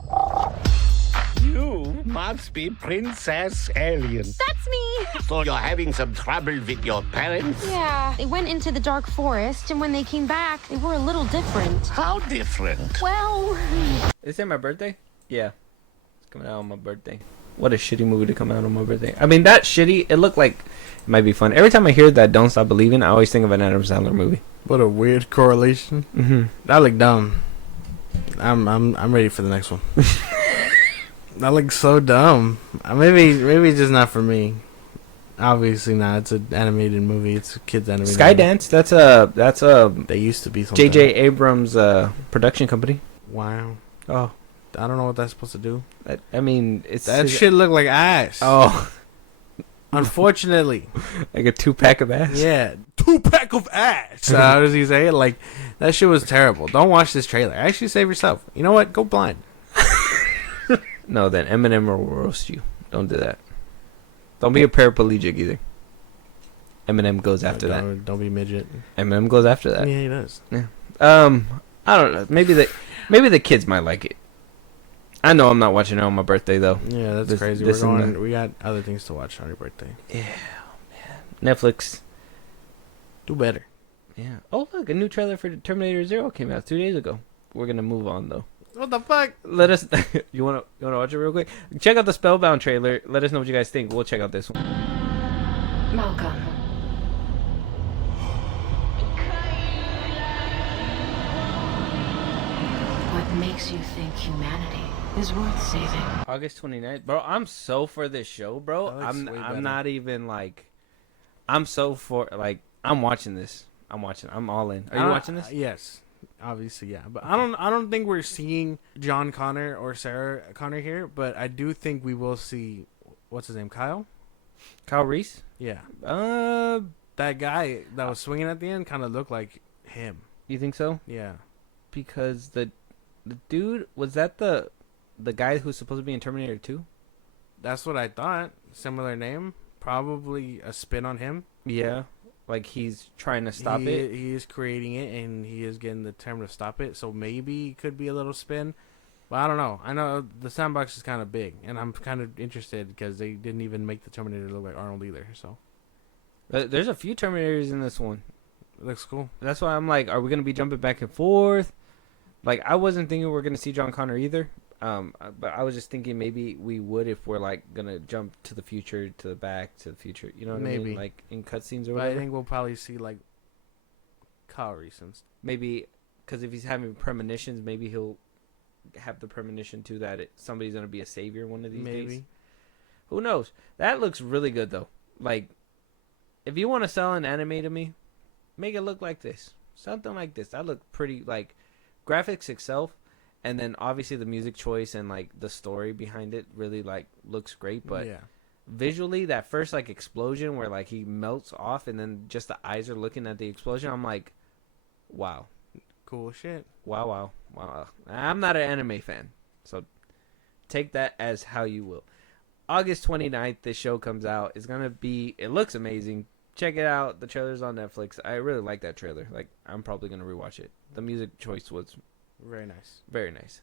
You must be Princess Alien. That's me! So you're having some trouble with your parents? Yeah, they went into the dark forest, and when they came back, they were a little different. How different? Well... Is it my birthday? Yeah. It's coming out on my birthday. What a shitty movie to come out on my birthday. I mean, that shitty, it looked like it might be fun. Every time I hear that Don't Stop Believing, I always think of an Adam Sandler movie. What a weird correlation. Mm-hmm. That looked dumb. I'm ready for the next one. That looks so dumb. Maybe it's just not for me. Obviously not. It's an animated movie. It's a kids animated Skydance. That's a They used to be something. J.J. Abrams production company. Wow. Oh, I don't know what that's supposed to do. I mean, That shit looked like ass. Oh, unfortunately. like a 2-pack of ass. Yeah, 2-pack of ass. How does he say it? Like, that shit was terrible. Don't watch this trailer. Actually, save yourself. You know what? Go blind. No, then Eminem will roast you. Don't do that. Don't be a paraplegic either. Eminem goes after that. Don't be midget. Eminem goes after that. Yeah, he does. Yeah. I don't know. Maybe the kids might like it. I know I'm not watching it on my birthday though. Yeah, that's crazy. We got other things to watch on your birthday. Yeah, man. Netflix. Do better. Yeah. Oh, look, a new trailer for Terminator Zero came out 2 days ago. We're gonna move on though. What the fuck? Let us. You wanna watch it real quick? Check out the Spellbound trailer. Let us know what you guys think. We'll check out this one. Malcolm. What makes you think humanity is worth saving? August 29th, bro. I'm so for this show, bro. I'm not even like. I'm so for like. I'm watching this. I'm all in. Are you watching this? Yes. Obviously, yeah. But I don't think we're seeing John Connor or Sarah Connor here, but I do think we will see what's his name? Kyle Reese? Yeah. That guy that was swinging at the end kind of looked like him. You think so? Yeah. Because the dude, was that the guy who's supposed to be in Terminator 2? That's what I thought. Similar name, probably a spin on him. Yeah. Like he's trying to stop it. He is creating it, and he is getting the term to stop it. So maybe it could be a little spin. But I don't know. I know the sandbox is kind of big, and I'm kind of interested because they didn't even make the Terminator look like Arnold either. So there's a few Terminators in this one. It looks cool. That's why I'm like, are we gonna be jumping back and forth? Like I wasn't thinking we're gonna see John Connor either. But I was just thinking maybe we would if we're like gonna jump to the future, to the back, to the future. You know what I mean? Like in cutscenes or whatever. But I think we'll probably see like Kyle Reese. Maybe because if he's having premonitions, maybe he'll have the premonition too that somebody's gonna be a savior one of these days. Who knows? That looks really good though. Like, if you want to sell an anime to me, make it look like this, something like this. That look pretty. Like, graphics itself. And then obviously the music choice and like the story behind it really like looks great, but yeah. Visually that first like explosion where like he melts off and then just the eyes are looking at the explosion, I'm like, wow, cool shit. Wow. I'm not an anime fan, so take that as how you will. August 29th, this show comes out. It looks amazing. Check it out. The trailer's on Netflix. I really like that trailer. Like, I'm probably going to rewatch it. The music choice was very nice. Very nice.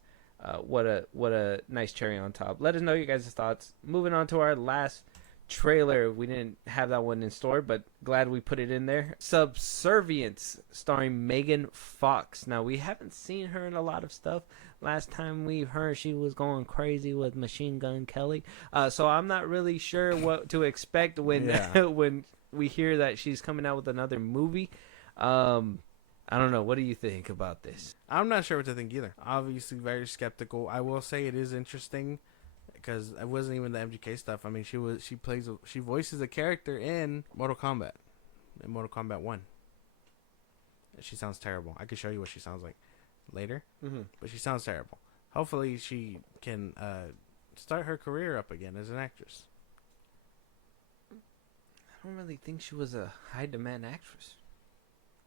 What a nice cherry on top. Let us know your guys' thoughts. Moving on to our last trailer. We didn't have that one in store, but glad we put it in there. Subservience, starring Megan Fox. Now, we haven't seen her in a lot of stuff. Last time we heard, she was going crazy with Machine Gun Kelly. So I'm not really sure what to expect when when we hear that she's coming out with another movie. I don't know. What do you think about this? I'm not sure what to think either. Obviously, very skeptical. I will say it is interesting because it wasn't even the MGK stuff. I mean, she voices a character in Mortal Kombat 1. She sounds terrible. I could show you what she sounds like later, but she sounds terrible. Hopefully, she can start her career up again as an actress. I don't really think she was a high demand actress.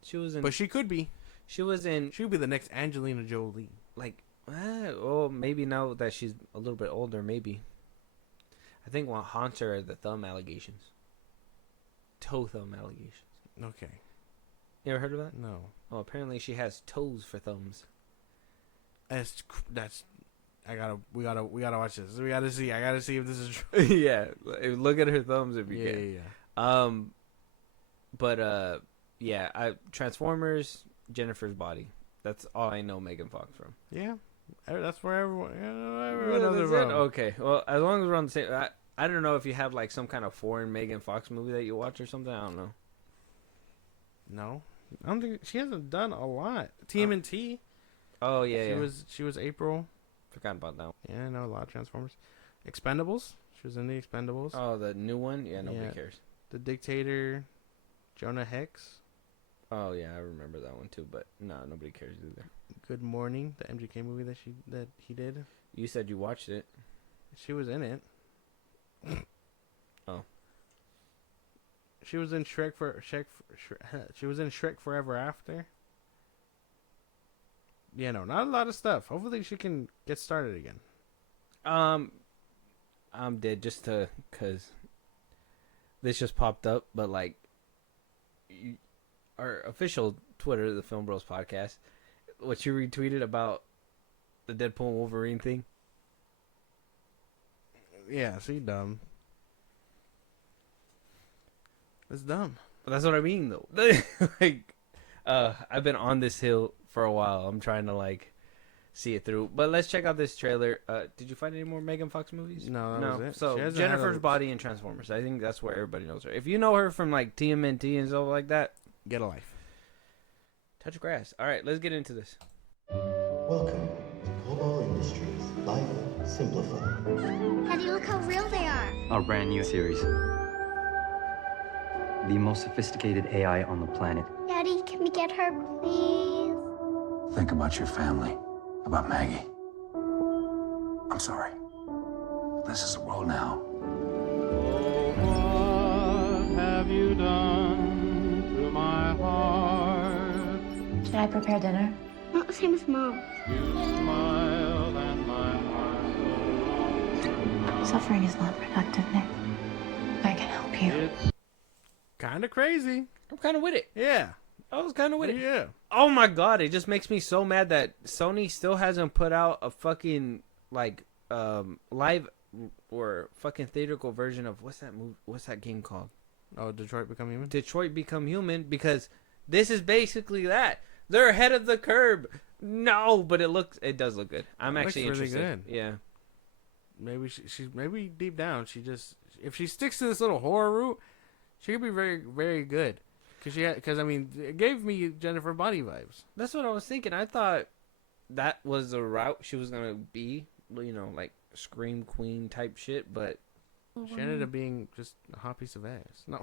She was in, but she could be. She was in. She would be the next Angelina Jolie. Like, maybe now that she's a little bit older, maybe. I think what haunts her are the thumb allegations. Toe thumb allegations. Okay. You ever heard of that? No. Oh, apparently she has toes for thumbs. We gotta watch this. I gotta see if this is true. Yeah, look at her thumbs if you can. Yeah. Transformers, Jennifer's Body. That's all I know Megan Fox from. Yeah, that's where everyone knows it from. Okay, well, as long as we're on the same, I don't know if you have like some kind of foreign Megan Fox movie that you watch or something. I don't know. No, I don't think she hasn't done a lot. TMNT. Oh yeah, She was April. Forgot about that one. Yeah, I know a lot of Transformers. Expendables. She was in the Expendables. Oh, the new one. Yeah, nobody cares. The Dictator. Jonah Hex. Oh yeah, I remember that one too, but no, nobody cares either. Good Morning, the MGK movie that he did. You said you watched it. She was in it. Oh. She was in Shrek she was in Shrek Forever After. Yeah, no, not a lot of stuff. Hopefully she can get started again. I'm dead cause this just popped up, but like our official Twitter, the Film Bros podcast, what you retweeted about the Deadpool and Wolverine thing. Yeah, see, dumb. It's dumb. But that's what I mean, though. Like, I've been on this hill for a while. I'm trying to like see it through. But let's check out this trailer. Did you find any more Megan Fox movies? No, that was it. So Jennifer's Body and Transformers. I think that's where everybody knows her. If you know her from like TMNT and stuff like that, get a life. Touch grass. All right, let's get into this. Welcome to Cobalt Industries. Life simplified. Daddy, look how real they are. Our brand new series. The most sophisticated AI on the planet. Daddy, can we get her, please? Think about your family, about Maggie. I'm sorry. This is the world now. Oh, what have you done to my heart? Should I prepare dinner? Not the same as Mom. You smiled and my heart so Suffering is not productive, Nick. I can help you. It's Kind of crazy. I'm kind of with it. Yeah. I was kind of with it. Yeah. Oh my god, it just makes me so mad that Sony still hasn't put out a fucking like live or fucking theatrical version of what's that game called? Oh, Detroit Become Human? Detroit Become Human, because this is basically that. They're ahead of the curve. No, but it does look good. I'm actually interested. Really good. Yeah. Maybe maybe deep down if she sticks to this little horror route, she could be very, very good. Because I mean, it gave me Jennifer Body vibes. That's what I was thinking. I thought that was the route she was gonna be, you know, like Scream Queen type shit. But she ended up being just a hot piece of ass. No,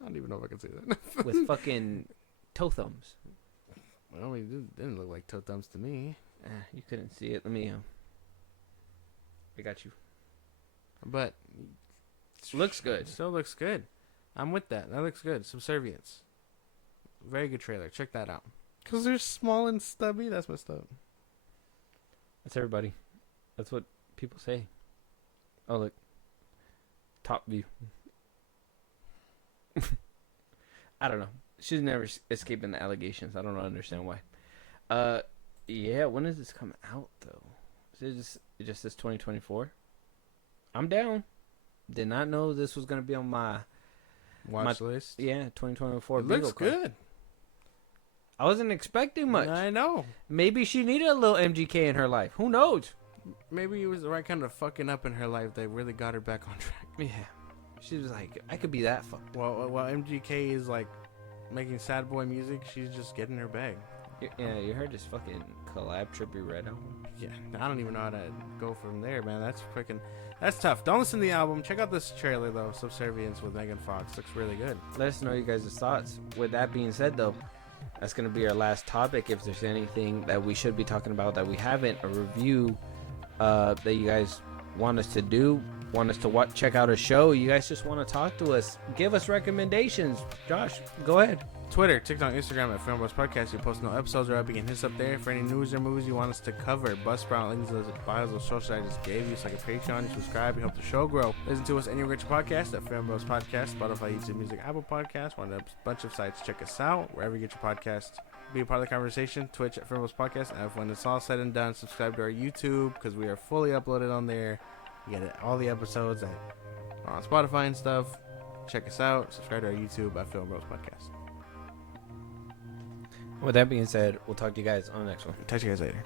I don't even know if I can say that. with fucking toe thumbs. Well, it didn't look like toe thumbs to me. You couldn't see it. Let me. I got you. But looks good. Still looks good. I'm with that. That looks good. Subservience. Very good trailer. Check that out. Because they're small and stubby. That's messed up. That's everybody. That's what people say. Oh, look. Top view. I don't know. She's never escaping the allegations. I don't understand why. Yeah, when does this come out, though? It just says 2024? I'm down. Did not know this was going to be on my watch list. Yeah, 2024. It looks good. I wasn't expecting much. I know. Maybe she needed a little MGK in her life. Who knows? Maybe it was the right kind of fucking up in her life that really got her back on track. Yeah. She was like, I could be that fucked. Well, MGK is like making sad boy music, she's just getting her bag. Yeah, you heard this fucking collab Trippie Redd album? Yeah, I don't even know how to go from there, man. That's tough. Don't listen to the album. Check out this trailer, though. Subservience with Megan Fox. Looks really good. Let us know you guys' thoughts. With that being said, though, that's going to be our last topic. If there's anything that we should be talking about that we haven't, a review that you guys want us to do, want us to check out a show, you guys just want to talk to us, give us recommendations. Josh, go ahead. Twitter, TikTok, Instagram at FilmBros Podcast. You post no episodes or up. You can hit us up there for any news or movies you want us to cover. Buzzsprout, links to those bios of social I just gave you. It's like a Patreon. You subscribe. You help the show grow. Listen to us anywhere you podcast at FilmBros Podcast, Spotify, YouTube Music, Apple Podcasts, one of a bunch of sites. Check us out wherever you get your podcast. Be a part of the conversation. Twitch at FilmBros Podcast. And when it's all said and done, subscribe to our YouTube because we are fully uploaded on there. You get all the episodes that are on Spotify and stuff. Check us out. Subscribe to our YouTube at FilmBros Podcast. With that being said, we'll talk to you guys on the next one. Talk to you guys later.